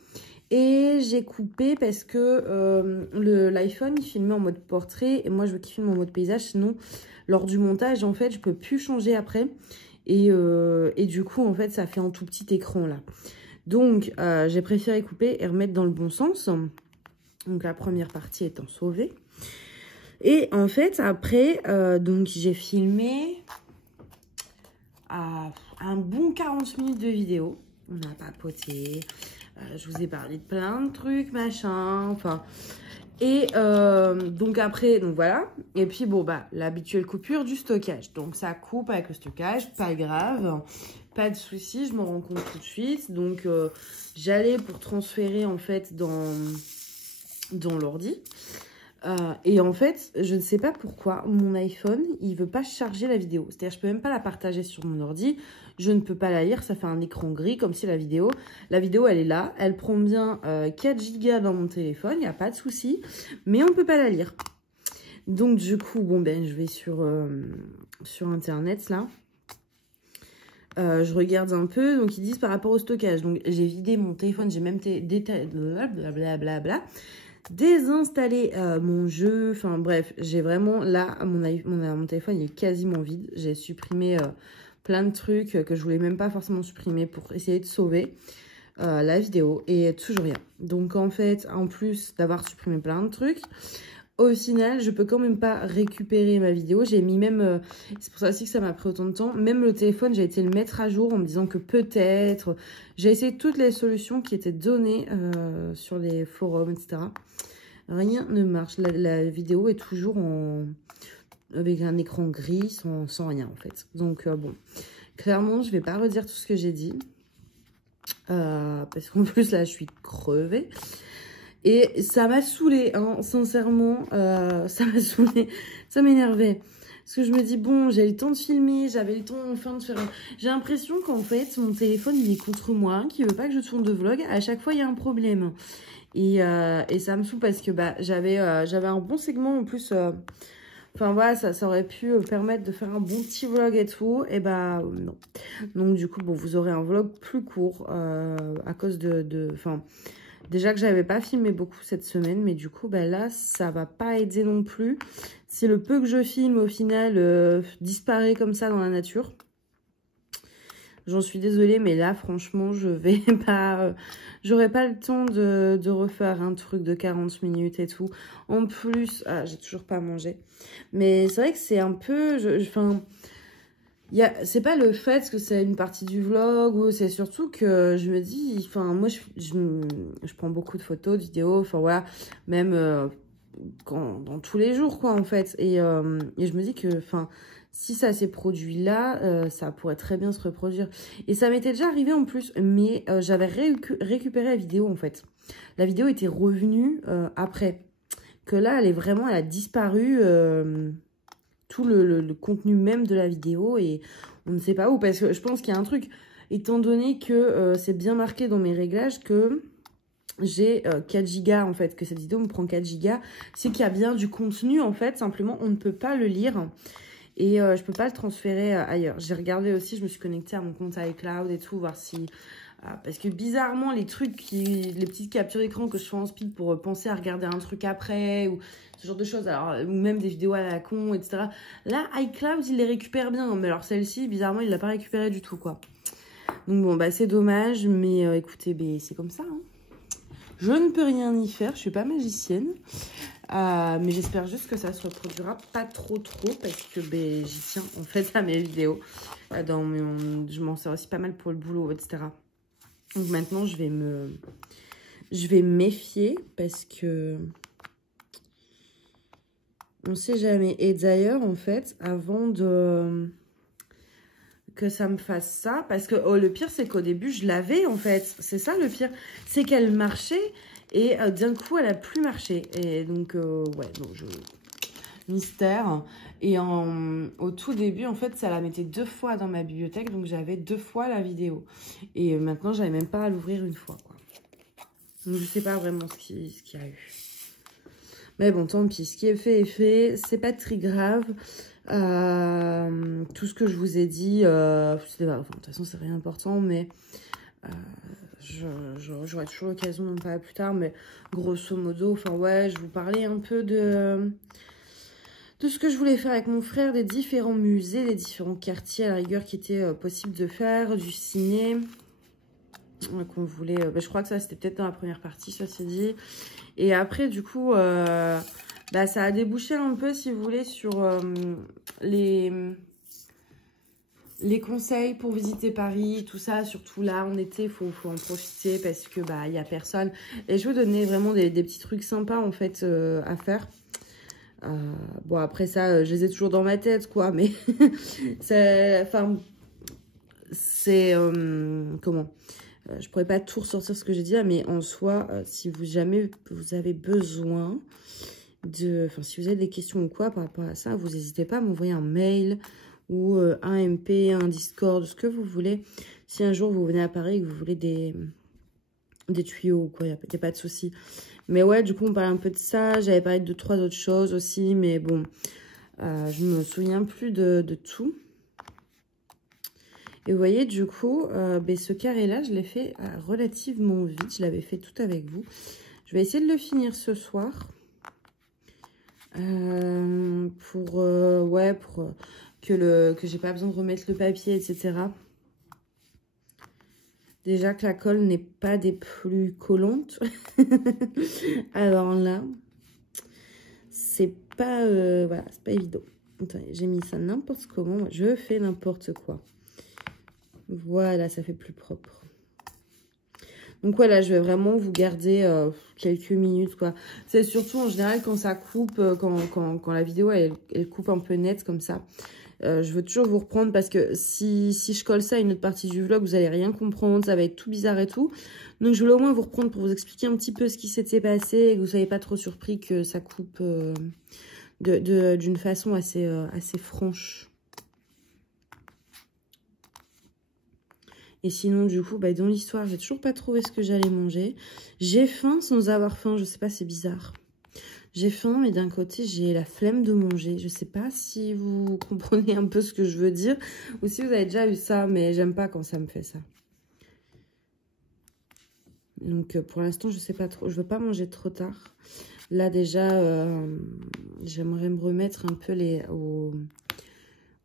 Et j'ai coupé parce que l'iPhone, il filmait en mode portrait. Et moi, je veux qu'il filme en mode paysage. Sinon, lors du montage, en fait, je peux plus changer après. Et du coup, en fait, ça fait un tout petit écran, là. Donc, j'ai préféré couper et remettre dans le bon sens. Donc, la première partie étant sauvée. Et en fait, après, donc j'ai filmé un bon 40 minutes de vidéo. On a papoté. Je vous ai parlé de plein de trucs, machin. Enfin. Et donc après, donc voilà. Et puis bon, bah, l'habituelle coupure du stockage. Donc ça coupe avec le stockage, pas grave. Pas de souci, je m'en rends compte tout de suite. Donc j'allais pour transférer en fait dans l'ordi. Et en fait, je ne sais pas pourquoi mon iPhone, il veut pas charger la vidéo. C'est-à-dire, je peux même pas la partager sur mon ordi. Je ne peux pas la lire. Ça fait un écran gris comme si la vidéo, elle est là. Elle prend bien 4 Go dans mon téléphone. Il n'y a pas de souci. Mais on ne peut pas la lire. Donc, du coup, bon, ben, je vais sur Internet, là. Je regarde un peu. Donc, ils disent par rapport au stockage. Donc, j'ai vidé mon téléphone. J'ai même blablabla. Désinstaller mon jeu, enfin bref, j'ai vraiment là, mon téléphone il est quasiment vide. J'ai supprimé plein de trucs que je voulais même pas forcément supprimer pour essayer de sauver la vidéo et toujours rien. Donc en fait, en plus d'avoir supprimé plein de trucs, au final, je peux quand même pas récupérer ma vidéo. J'ai mis même, c'est pour ça aussi que ça m'a pris autant de temps, même le téléphone, j'ai été le mettre à jour en me disant que peut-être, j'ai essayé toutes les solutions qui étaient données sur les forums, etc. Rien ne marche. La vidéo est toujours avec un écran gris, sans rien en fait. Donc bon, clairement, je vais pas redire tout ce que j'ai dit. Parce qu'en plus là, je suis crevée. Et ça m'a saoulée, hein, sincèrement, ça m'a saoulée, ça m'énervait. Parce que je me dis, bon, j'ai le temps de filmer, j'avais le temps enfin de faire... J'ai l'impression qu'en fait, mon téléphone, il est contre moi, qu'il veut pas que je tourne de vlog. À chaque fois, il y a un problème. Et ça me saoule parce que bah, j'avais un bon segment en plus... Enfin voilà, ça aurait pu permettre de faire un bon petit vlog et tout. Et bah non. Donc du coup, bon, vous aurez un vlog plus court à cause Déjà que j'avais pas filmé beaucoup cette semaine, mais du coup, bah là, ça va pas aider non plus. Si le peu que je filme, au final, disparaît comme ça dans la nature. J'en suis désolée, mais là, franchement, je vais pas... J'aurai pas le temps de refaire un truc de 40 minutes et tout. En plus, j'ai toujours pas mangé. Mais c'est vrai que c'est un peu... Enfin... C'est pas le fait que c'est une partie du vlog, ou c'est surtout que je me dis, enfin moi je prends beaucoup de photos, de vidéos, enfin voilà, même dans tous les jours quoi en fait. Et je me dis que enfin si ça s'est produit là, ça pourrait très bien se reproduire. Et ça m'était déjà arrivé en plus, mais j'avais récupéré la vidéo en fait. La vidéo était revenue après. Que là elle a disparu. Tout le contenu même de la vidéo et on ne sait pas où parce que je pense qu'il y a un truc étant donné que c'est bien marqué dans mes réglages que j'ai 4 gigas en fait, que cette vidéo me prend 4 gigas, c'est qu'il y a bien du contenu en fait, simplement on ne peut pas le lire et je peux pas le transférer ailleurs. J'ai regardé aussi, je me suis connectée à mon compte iCloud et tout, voir si... parce que bizarrement, les petites captures d'écran que je fais en speed pour penser à regarder un truc après, ou ce genre de choses, alors, ou même des vidéos à la con, etc. Là, iCloud, il les récupère bien, mais alors celle-ci, bizarrement, il l'a pas récupérée du tout, quoi. Donc bon, bah c'est dommage, mais écoutez, bah, c'est comme ça, hein. Je ne peux rien y faire, je suis pas magicienne. Mais j'espère juste que ça se reproduira pas trop, parce que bah, j'y tiens, en fait, à mes vidéos. Je m'en sers aussi pas mal pour le boulot, etc. Donc maintenant, je vais me méfier parce que on sait jamais. Et d'ailleurs, en fait, avant que ça me fasse ça, parce que le pire, c'est qu'au début, je l'avais, en fait. C'est ça, le pire. C'est qu'elle marchait et d'un coup, elle a plus marché. Et donc, ouais, bon, mystère. Et au tout début, en fait, ça la mettait 2 fois dans ma bibliothèque. Donc, j'avais 2 fois la vidéo. Et maintenant, j'avais même pas à l'ouvrir une fois, quoi. Donc, je sais pas vraiment ce qu'il y a eu. Mais bon, tant pis. Ce qui est fait. C'est pas très grave. Tout ce que je vous ai dit, enfin, de toute façon, c'est rien d'important, mais j'aurai toujours l'occasion d'en parler plus tard. Mais grosso modo, enfin, ouais, je vous parlais un peu de ce que je voulais faire avec mon frère, des différents musées, des différents quartiers à la rigueur qui étaient possible de faire, du ciné qu'on voulait. Je crois que ça c'était peut-être dans la première partie, ça c'est dit. Et après du coup, bah, ça a débouché un peu si vous voulez sur les conseils pour visiter Paris, tout ça. Surtout là en été, faut en profiter parce que bah il y a personne. Et je vais vous donner vraiment des petits trucs sympas en fait à faire. Bon après ça je les ai toujours dans ma tête quoi, mais enfin c'est comment je pourrais pas tout ressortir ce que j'ai dit là, mais en soi si jamais vous avez besoin enfin si vous avez des questions ou quoi par rapport à ça, vous n'hésitez pas à m'envoyer un mail ou un MP, un Discord, ce que vous voulez. Si un jour vous venez à Paris et que vous voulez des tuyaux ou quoi, il n'y a pas de souci. Mais ouais, du coup, on parlait un peu de ça. J'avais parlé de 3 autres choses aussi. Mais bon, je me souviens plus de tout. Et vous voyez, du coup, ce carré-là, je l'ai fait relativement vite. Je l'avais fait tout avec vous. Je vais essayer de le finir ce soir. Pour que j'ai pas besoin de remettre le papier, etc. Déjà que la colle n'est pas des plus collantes. Alors là, c'est pas, voilà, c'est pas évident. Attendez, j'ai mis ça n'importe comment. Je fais n'importe quoi. Voilà, ça fait plus propre. Donc voilà, je vais vraiment vous garder quelques minutes, quoi. C'est surtout en général quand ça coupe, quand la vidéo, elle coupe un peu net comme ça. Je veux toujours vous reprendre parce que si je colle ça à une autre partie du vlog, vous allez rien comprendre, ça va être tout bizarre et tout. Donc je voulais au moins vous reprendre pour vous expliquer un petit peu ce qui s'était passé et que vous ne soyez pas trop surpris que ça coupe d'une façon assez franche. Et sinon, du coup, dans l'histoire, j'ai toujours pas trouvé ce que j'allais manger. J'ai faim sans avoir faim, je sais pas, c'est bizarre. J'ai faim, mais d'un côté, j'ai la flemme de manger. Je sais pas si vous comprenez un peu ce que je veux dire ou si vous avez déjà eu ça, mais j'aime pas quand ça me fait ça. Donc, pour l'instant, je sais pas trop. Je veux pas manger trop tard. Là, déjà, j'aimerais me remettre un peu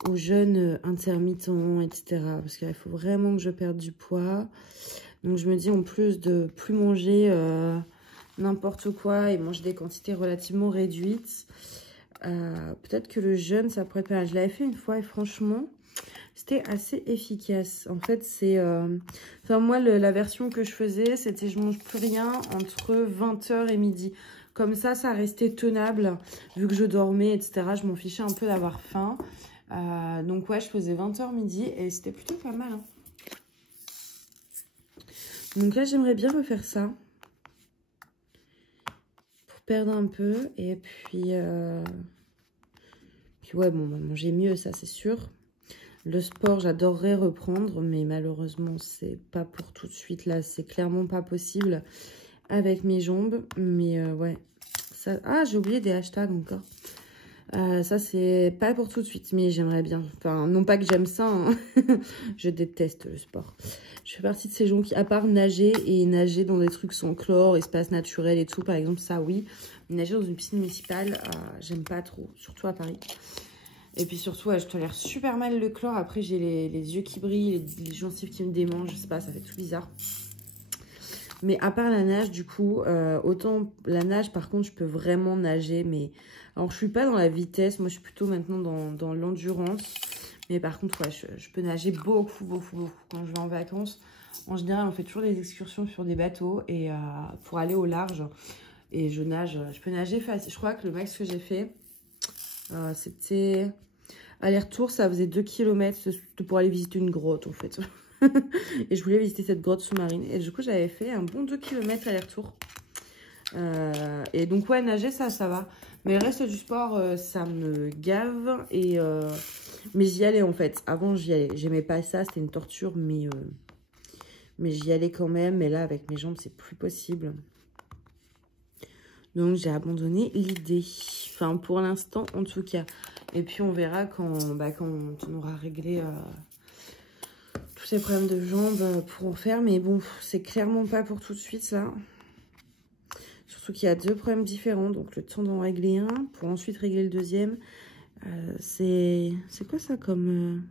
au jeûne intermittent, etc. Parce qu'il faut vraiment que je perde du poids. Donc, je me dis, en plus de plus manger n'importe quoi et manger des quantités relativement réduites, peut-être que le jeûne, ça pourrait être pas mal. Je l'avais fait une fois et franchement, c'était assez efficace. En fait, c'est... Enfin, moi, la version que je faisais, c'était je mange plus rien entre 20h et midi. Comme ça restait tenable, vu que je dormais, etc. Je m'en fichais un peu d'avoir faim. Donc, ouais, je faisais 20h midi et c'était plutôt pas mal. Hein. Donc là, j'aimerais bien refaire ça. Pour perdre un peu. Et puis ouais, bon, on va manger mieux, ça, c'est sûr. Le sport, j'adorerais reprendre, mais malheureusement, c'est pas pour tout de suite. Là, c'est clairement pas possible avec mes jambes. Mais ouais. Ça... Ah, j'ai oublié des hashtags encore. Ça, c'est pas pour tout de suite, mais j'aimerais bien. Enfin, non pas que j'aime ça, hein. Je déteste le sport. Je fais partie de ces gens qui, à part nager, et nager dans des trucs sans chlore, espace naturel et tout, par exemple, ça, oui. Nager dans une piscine municipale, j'aime pas trop, surtout à Paris. Et puis surtout, ouais, je tolère super mal le chlore. Après, j'ai les yeux qui brillent, les gencives qui me démangent, je sais pas, ça fait tout bizarre. Mais à part la nage, du coup, autant la nage, par contre, je peux vraiment nager. Mais alors, je suis pas dans la vitesse. Moi, je suis plutôt maintenant dans l'endurance. Mais par contre, ouais, je peux nager beaucoup, beaucoup, beaucoup. Quand je vais en vacances, en général, on fait toujours des excursions sur des bateaux et pour aller au large. Et je nage, je peux nager facile. Je crois que le max que j'ai fait, c'était... Aller-retour, ça faisait 2 km pour aller visiter une grotte, en fait. Et je voulais visiter cette grotte sous-marine. Et du coup, j'avais fait un bon 2 km aller-retour. Et donc, ouais, nager, ça va. Mais le reste du sport, ça me gave. Mais j'y allais, en fait. Avant, j'y allais. J'aimais pas ça, c'était une torture. Mais j'y allais quand même. Mais là, avec mes jambes, c'est plus possible. Donc, j'ai abandonné l'idée. Enfin, pour l'instant, en tout cas. Et puis, on verra quand on aura réglé tous ces problèmes de jambes pour en faire. Mais bon, c'est clairement pas pour tout de suite, là. Surtout qu'il y a 2 problèmes différents. Donc, le temps d'en régler un pour ensuite régler le deuxième. C'est quoi ça comme...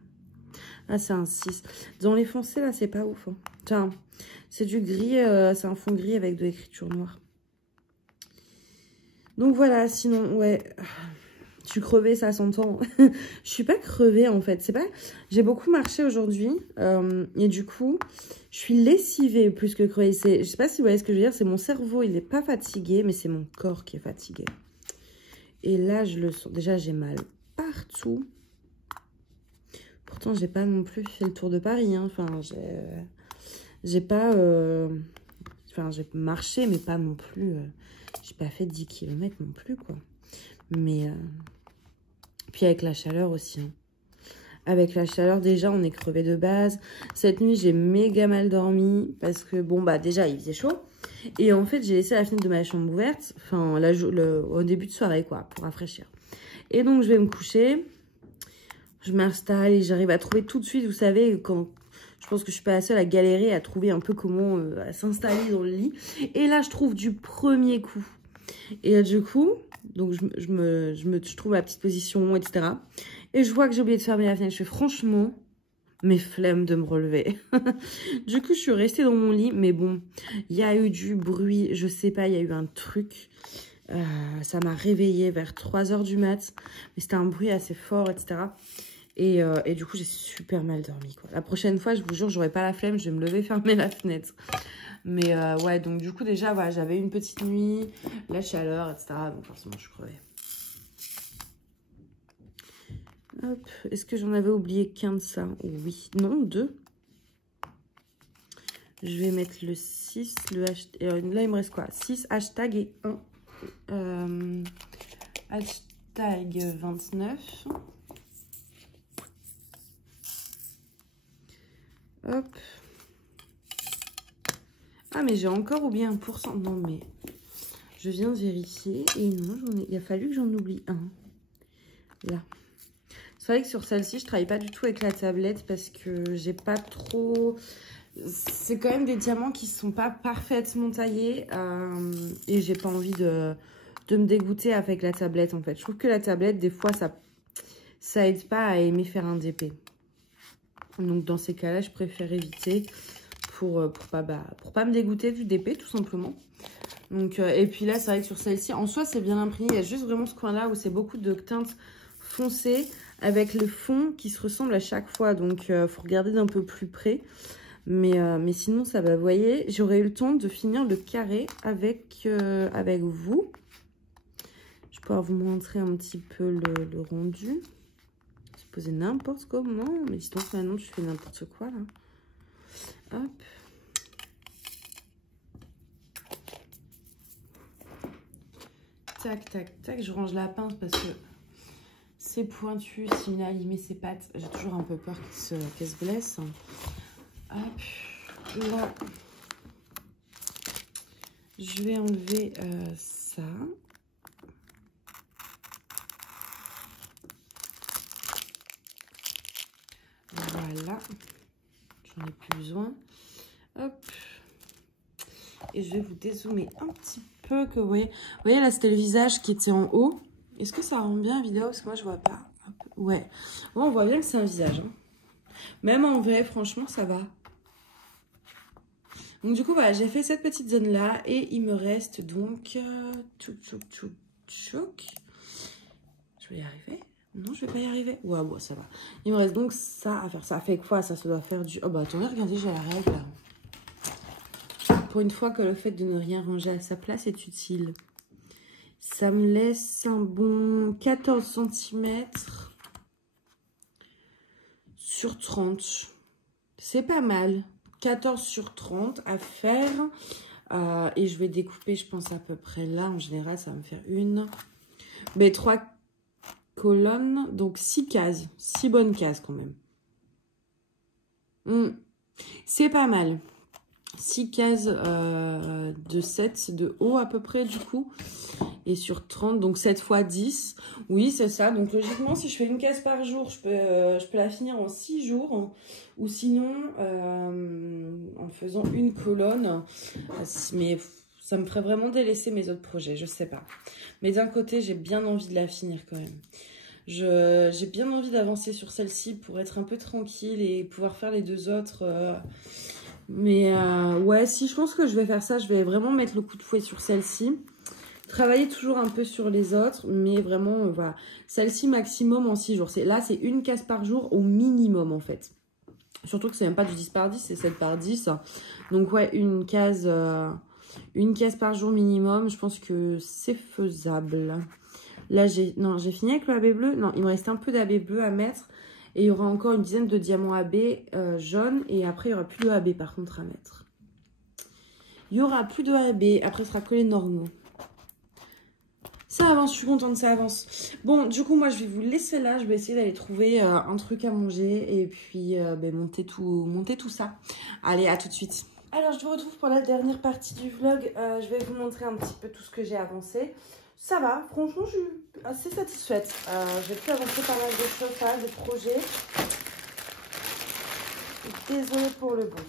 Ah, c'est un 6. Dans les foncés, là, c'est pas ouf. Hein. Tiens, c'est du gris. C'est un fond gris avec de l'écriture noire. Donc, voilà. Sinon, ouais... Je suis crevée, ça s'entend. Je suis pas crevée, en fait. C'est pas... J'ai beaucoup marché aujourd'hui. Et du coup, je suis lessivée plus que crevée. Je sais pas si vous voyez ce que je veux dire. C'est mon cerveau, il est pas fatigué, mais c'est mon corps qui est fatigué. Et là, je le sens. Déjà, j'ai mal partout. Pourtant, j'ai pas non plus fait le tour de Paris. Hein. Enfin, j'ai pas... Enfin, j'ai marché, mais pas non plus... J'ai pas fait 10 km non plus, quoi. Mais... Puis avec la chaleur aussi. Hein. Avec la chaleur, déjà, on est crevé de base. Cette nuit, j'ai méga mal dormi. Parce que, bon, bah déjà, il faisait chaud. Et en fait, j'ai laissé la fenêtre de ma chambre ouverte. Enfin, au début de soirée, quoi, pour rafraîchir. Et donc, je vais me coucher. Je m'installe et j'arrive à trouver tout de suite, vous savez, quand... Je pense que je suis pas la seule à galérer, à trouver un peu comment s'installer dans le lit. Et là, je trouve du premier coup. Et du coup... Donc, je trouve ma petite position, etc. Et je vois que j'ai oublié de fermer la fenêtre. Je fais franchement, mes flemmes de me relever. Du coup, je suis restée dans mon lit. Mais bon, il y a eu du bruit. Je sais pas, il y a eu un truc. Ça m'a réveillée vers 3 h du mat. Mais c'était un bruit assez fort, etc. Et du coup, j'ai super mal dormi, quoi. La prochaine fois, je vous jure, j'aurai pas la flemme. Je vais me lever, fermer la fenêtre. Mais ouais, donc du coup, déjà, voilà, j'avais une petite nuit, la chaleur, etc. Donc forcément, je crevais. Hop, est-ce que j'en avais oublié qu'un de ça? Oui, non, 2. Je vais mettre le 6, le hashtag... là, il me reste quoi? 6 hashtags et 1. Hashtag 29. Hop. Ah, mais j'ai encore oublié 1%. Non, mais je viens de vérifier. Et non, il a fallu que j'en oublie un. Là. C'est vrai que sur celle-ci, je travaille pas du tout avec la tablette parce que j'ai pas trop c'est quand même des diamants qui sont pas parfaitement taillés. Et j'ai pas envie de me dégoûter avec la tablette, en fait. Je trouve que la tablette, des fois, ça aide pas à aimer faire un DP. Donc, dans ces cas-là, je préfère éviter pour pas me dégoûter du DP, tout simplement. Donc, et puis là, c'est vrai que sur celle-ci, en soi, c'est bien imprimé. Il y a juste vraiment ce coin-là où c'est beaucoup de teintes foncées avec le fond qui se ressemble à chaque fois. Donc, faut regarder d'un peu plus près. Mais sinon, ça va. Vous voyez, j'aurais eu le temps de finir le carré avec vous. Je vais pouvoir vous montrer un petit peu le rendu. Se poser n'importe comment. Mais dis donc, maintenant, tu fais n'importe quoi, là. Hop. Tac, tac, tac. Je range la pince parce que c'est pointu. S'il a limé ses pattes, j'ai toujours un peu peur qu'elle se blesse. Hop. Là, je vais enlever ça. Voilà. J'en ai plus besoin. Hop. Et je vais vous dézoomer un petit peu que vous voyez là, c'était le visage qui était en haut. Est-ce que ça rend bien la vidéo? Parce que moi, je vois pas. Hop. Ouais. Bon, on voit bien que c'est un visage. Hein. Même en vrai, franchement, ça va. Donc, du coup, voilà, j'ai fait cette petite zone-là. Et il me reste donc... tchouk, tchouk, tchouk, tchouk. Je vais y arriver? Non, je vais pas y arriver. Ouais, bon, ça va. Il me reste donc ça à faire. Ça fait quoi? Ça doit faire du... Oh, bah, attendez, regardez, j'ai la règle, là. Pour une fois que le fait de ne rien ranger à sa place est utile. Ça me laisse un bon 14 cm sur 30. C'est pas mal. 14 sur 30 à faire. Et je vais découper, je pense, à peu près là. En général, ça va me faire mais 3 colonnes. Donc 6 cases. 6 bonnes cases quand même. C'est pas mal. 6 cases de 7 de haut à peu près du coup. Et sur 30, donc 7 fois 10. Oui, c'est ça. Donc logiquement, si je fais une case par jour, je peux la finir en 6 jours. Ou sinon, en faisant une colonne. Mais ça me ferait vraiment délaisser mes autres projets, je sais pas. Mais d'un côté, j'ai bien envie de la finir quand même. J'ai bien envie d'avancer sur celle-ci pour être un peu tranquille et pouvoir faire les deux autres... Mais ouais, si je pense que je vais faire ça, je vais vraiment mettre le coup de fouet sur celle-ci. Travailler toujours un peu sur les autres, mais vraiment, voilà. Celle-ci maximum en 6 jours. Là, c'est une case par jour au minimum, en fait. Surtout que c'est même pas du 10 par 10, c'est 7 par 10. Donc ouais, une case par jour minimum, je pense que c'est faisable. Là, j'ai fini avec le AB bleu. Non, il me reste un peu d'AB bleu à mettre. Et il y aura encore une dizaine de diamants AB jaunes. Et après, il n'y aura plus de AB par contre à mettre. Il n'y aura plus de AB. Après, ce sera que les normaux. Ça avance, je suis contente, ça avance. Bon, du coup, moi, je vais vous laisser là. Je vais essayer d'aller trouver un truc à manger. Et puis, monter tout ça. Allez, à tout de suite. Alors, je vous retrouve pour la dernière partie du vlog. Je vais vous montrer un petit peu tout ce que j'ai avancé. Ça va, franchement, je suis assez satisfaite. J'ai pu avancer pas mal de choses, pas mal de projets. Désolée pour le bruit.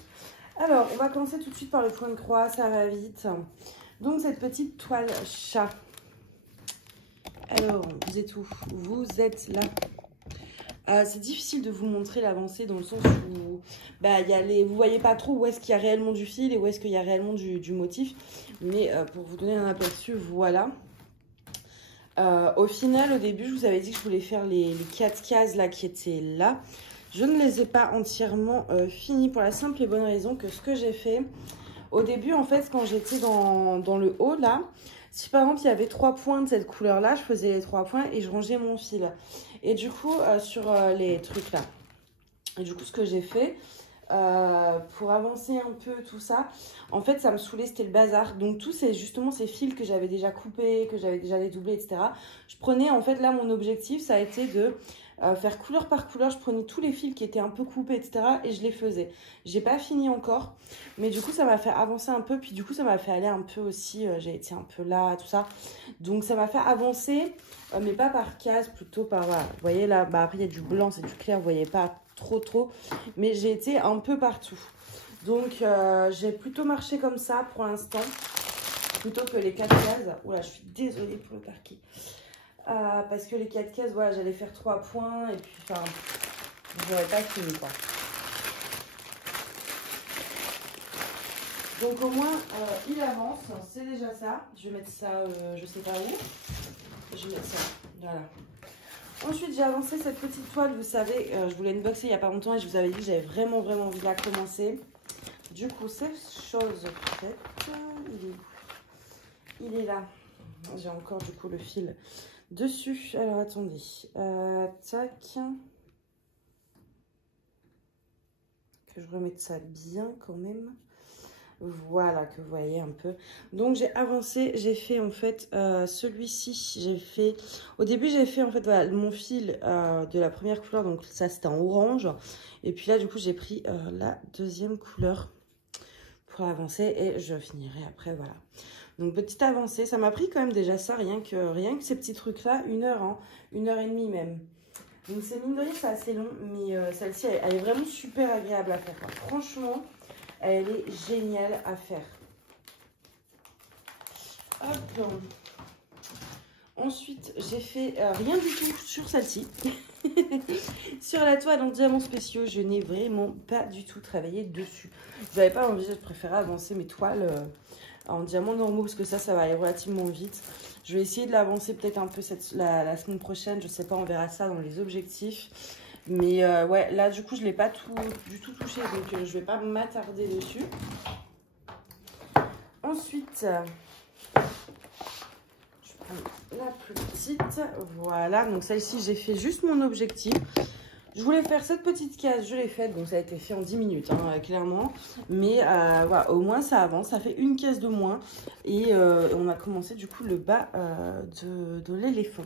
Alors, on va commencer tout de suite par le point de croix, ça va vite. Donc, cette petite toile chat. Alors, vous êtes où? Vous êtes là. C'est difficile de vous montrer l'avancée dans le sens où vous voyez pas trop où est-ce qu'il y a réellement du fil et où est-ce qu'il y a réellement du motif. Mais pour vous donner un aperçu, voilà. Au final, au début, je vous avais dit que je voulais faire les 4 cases là qui étaient là. Je ne les ai pas entièrement finies pour la simple et bonne raison que ce que j'ai fait au début, en fait, quand j'étais dans le haut là, si par exemple il y avait 3 points de cette couleur là, je faisais les 3 points et je rangeais mon fil. Et du coup, sur les trucs là, et du coup, ce que j'ai fait pour avancer un peu tout ça, en fait ça me saoulait, c'était le bazar. Donc tous justement ces fils que j'avais déjà coupés, que j'avais déjà dédoublés, etc. Je prenais, en fait là mon objectif ça a été de faire couleur par couleur. Je prenais tous les fils qui étaient un peu coupés, etc. et je les faisais. J'ai pas fini encore, mais du coup ça m'a fait avancer un peu, puis du coup ça m'a fait aller un peu aussi, j'ai été un peu là, tout ça. Donc ça m'a fait avancer, mais pas par case, plutôt par, voilà. Vous voyez là, après il y a du blanc, c'est du clair, vous voyez pas trop, mais j'ai été un peu partout. Donc, j'ai plutôt marché comme ça pour l'instant, plutôt que les 4 cases. Oula, je suis désolée pour le parquet. Parce que les 4 cases, voilà, j'allais faire 3 points et puis, enfin, j'aurais pas fini, quoi. Donc, au moins, il avance, c'est déjà ça. Je vais mettre ça, je sais pas où. Je vais mettre ça, voilà. Ensuite, j'ai avancé cette petite toile, vous savez, je voulais unboxer il n'y a pas longtemps et je vous avais dit que j'avais vraiment envie de la commencer. Du coup, c'est chose faite. Il est là. J'ai encore du coup le fil dessus. Alors, attendez. Tac. Que je remette ça bien quand même. Voilà, que vous voyez un peu. Donc, j'ai avancé, j'ai fait en fait celui-ci. J'ai fait, au début, j'ai fait en fait voilà, mon fil de la première couleur. Donc, ça, c'était en orange. Et puis là, du coup, j'ai pris la deuxième couleur pour avancer. Et je finirai après, voilà. Donc, petite avancée. Ça m'a pris quand même déjà ça, rien que ces petits trucs-là, 1 heure, hein, 1h30 même. Donc, c'est mine de rien, c'est assez long. Mais celle-ci, elle est vraiment super agréable à faire. Quoi. Franchement... Elle est géniale à faire. Hop. Ensuite, j'ai fait rien du tout sur celle-ci. Sur la toile en diamants spéciaux, je n'ai vraiment pas du tout travaillé dessus. Je n'avais pas envie, je préférais avancer mes toiles en diamants normaux parce que ça va aller relativement vite. Je vais essayer de l'avancer peut-être un peu la semaine prochaine. Je ne sais pas, on verra ça dans les objectifs. Mais ouais, là, du coup, je ne l'ai pas du tout touché. Donc, je ne vais pas m'attarder dessus. Ensuite, je prends la plus petite. Voilà. Donc, celle-ci, j'ai fait juste mon objectif. Je voulais faire cette petite case. Je l'ai faite. Donc, ça a été fait en 10 minutes, hein, clairement. Mais voilà, au moins, ça avance. Ça fait une case de moins. Et on a commencé, du coup, le bas de l'éléphant.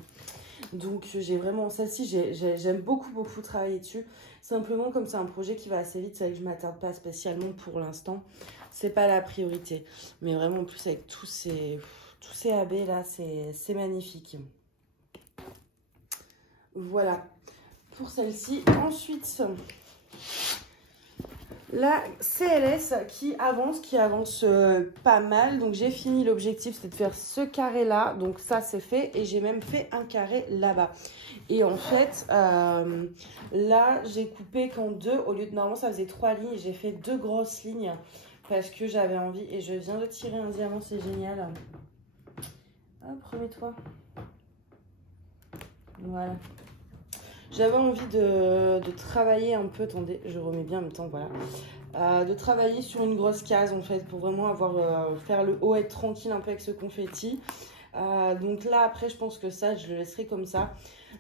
Donc, j'ai vraiment, celle-ci, j'aime beaucoup travailler dessus. Simplement, comme c'est un projet qui va assez vite, c'est vrai que je ne m'attarde pas spécialement pour l'instant. C'est pas la priorité. Mais vraiment, en plus, avec tous ces AB là, c'est magnifique. Voilà, pour celle-ci. Ensuite, la CLS qui avance pas mal. Donc, j'ai fini l'objectif, c'était de faire ce carré-là. Donc, ça, c'est fait. Et j'ai même fait un carré là-bas. Et en fait, là, j'ai coupé qu'en 2. Au lieu de, normalement, ça faisait 3 lignes. J'ai fait 2 grosses lignes parce que j'avais envie. Et je viens de tirer un diamant, c'est génial. Hop, remets-toi. Voilà. J'avais envie de travailler un peu, attendez, je remets bien en même temps, voilà. De travailler sur une grosse case en fait, pour vraiment faire le haut, être tranquille un peu avec ce confetti. Donc là, après, je pense que ça, je le laisserai comme ça.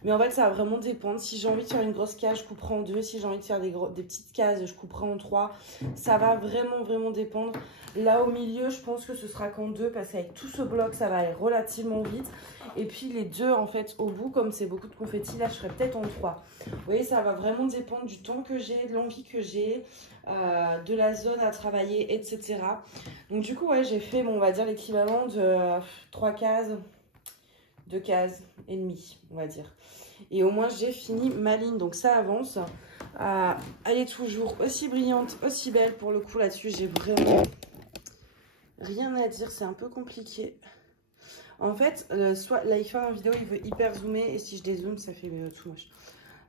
Mais en fait, ça va vraiment dépendre. Si j'ai envie de faire une grosse case, je couperai en 2. Si j'ai envie de faire des petites cases, je couperai en 3. Ça va vraiment dépendre. Là, au milieu, je pense que ce sera qu'en 2 parce qu'avec tout ce bloc, ça va aller relativement vite. Et puis, les 2, en fait, au bout, comme c'est beaucoup de confetti, là, je ferai peut-être en 3. Vous voyez, ça va vraiment dépendre du temps que j'ai, de l'envie que j'ai, de la zone à travailler, etc. Donc, du coup, ouais, j'ai fait, bon, on va dire, l'équivalent de 3 cases. 2 cases et demie, on va dire. Et au moins, j'ai fini ma ligne. Donc, ça avance. Elle est toujours aussi brillante, aussi belle. Pour le coup, là-dessus, j'ai vraiment rien à dire. C'est un peu compliqué. En fait, soit là, il fait une vidéo, il veut hyper zoomer. Et si je dézoome, ça fait tout moche.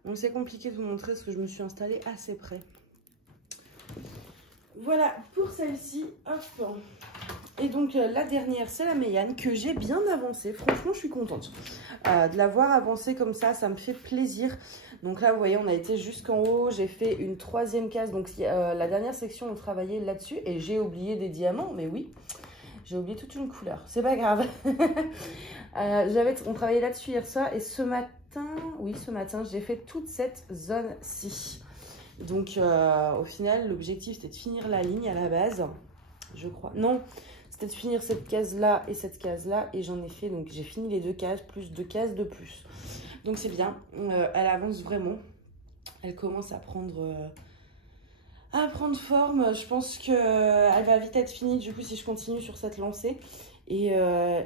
Donc, c'est compliqué de vous montrer parce que je me suis installée assez près. Voilà pour celle-ci. Hop. Et donc, la dernière, c'est la Meyane que j'ai bien avancée. Franchement, je suis contente de l'avoir avancée comme ça me fait plaisir. Donc là, vous voyez, on a été jusqu'en haut. J'ai fait une 3e case. Donc, la dernière section, on travaillait là-dessus. Et j'ai oublié des diamants. Mais oui, j'ai oublié toute une couleur. C'est pas grave. On travaillait là-dessus hier soir. Et ce matin, j'ai fait toute cette zone-ci. Donc, au final, l'objectif, c'était de finir la ligne à la base. Je crois. Non, c'était de finir cette case-là et cette case-là. Et j'en ai fait, donc j'ai fini les 2 cases, plus 2 cases de plus. Donc c'est bien. Elle avance vraiment. Elle commence à prendre forme. Je pense qu'elle va vite être finie, du coup, si je continue sur cette lancée. Et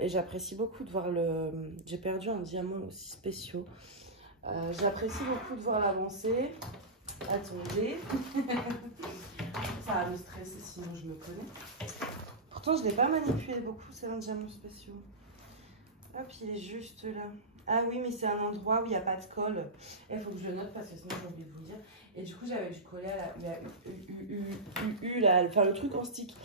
j'apprécie beaucoup de voir le... J'ai perdu un diamant aussi spécial. J'apprécie beaucoup de voir l'avancée. Attendez. Ça va me stresser, sinon je me connais. Pourtant, je ne l'ai pas manipulé beaucoup, c'est un diamant spécial. Hop, il est juste là. Ah oui, mais c'est un endroit où il n'y a pas de colle. Il faut que je le note parce que sinon j'ai oublié de vous le dire. Et du coup, j'avais du coller à la faire le truc en stick.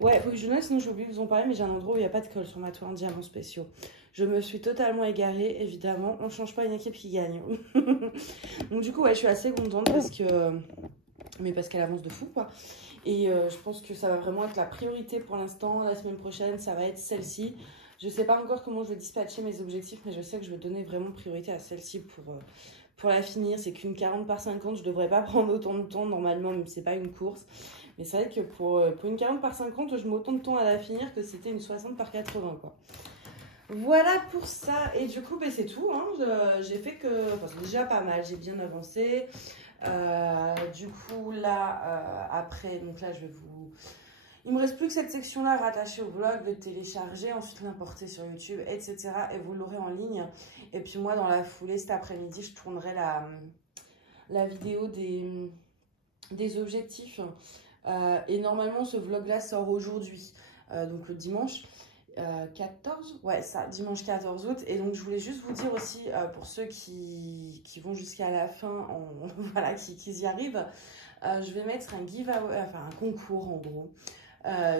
Ouais, il faut que je le note, sinon j'ai oublié de vous en parler. Mais j'ai un endroit où il n'y a pas de colle sur ma toile en diamants spéciaux. Je me suis totalement égarée, évidemment. On ne change pas une équipe qui gagne. Donc du coup, ouais, je suis assez contente parce que... Mais parce qu'elle avance de fou, quoi. Et je pense que ça va vraiment être la priorité pour l'instant. La semaine prochaine, ça va être celle-ci. Je ne sais pas encore comment je vais dispatcher mes objectifs, mais je sais que je vais donner vraiment priorité à celle-ci pour la finir. C'est qu'une 40 par 50, je ne devrais pas prendre autant de temps normalement, même si ce n'est pas une course. Mais c'est vrai que pour une 40 par 50, je mets autant de temps à la finir que c'était une 60 par 80, quoi. Voilà pour ça. Et du coup, ben, c'est tout. Hein. J'ai fait que... Enfin, c'est déjà pas mal. J'ai bien avancé. Du coup, là, après... Donc là, je vais vous... Il me reste plus que cette section-là rattachée au vlog, le télécharger, ensuite l'importer sur YouTube, etc. Et vous l'aurez en ligne. Et puis moi, dans la foulée, cet après-midi, je tournerai la vidéo des objectifs. Et normalement, ce vlog-là sort aujourd'hui, donc le dimanche 14. Ouais, ça, dimanche 14 août. Et donc, je voulais juste vous dire aussi, pour ceux qui vont jusqu'à la fin, voilà, qui y arrivent, je vais mettre un giveaway, enfin un concours en gros.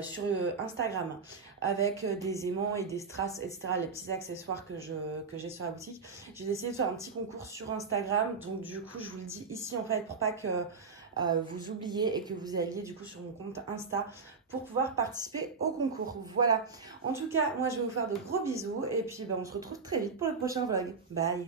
Sur Instagram avec des aimants et des strass, etc. Les petits accessoires que j'ai sur la boutique. J'ai décidé de faire un petit concours sur Instagram. Donc du coup, je vous le dis ici en fait pour pas que vous oubliez et que vous alliez du coup sur mon compte Insta pour pouvoir participer au concours. Voilà. En tout cas, moi je vais vous faire de gros bisous et puis ben, on se retrouve très vite pour le prochain vlog. Bye.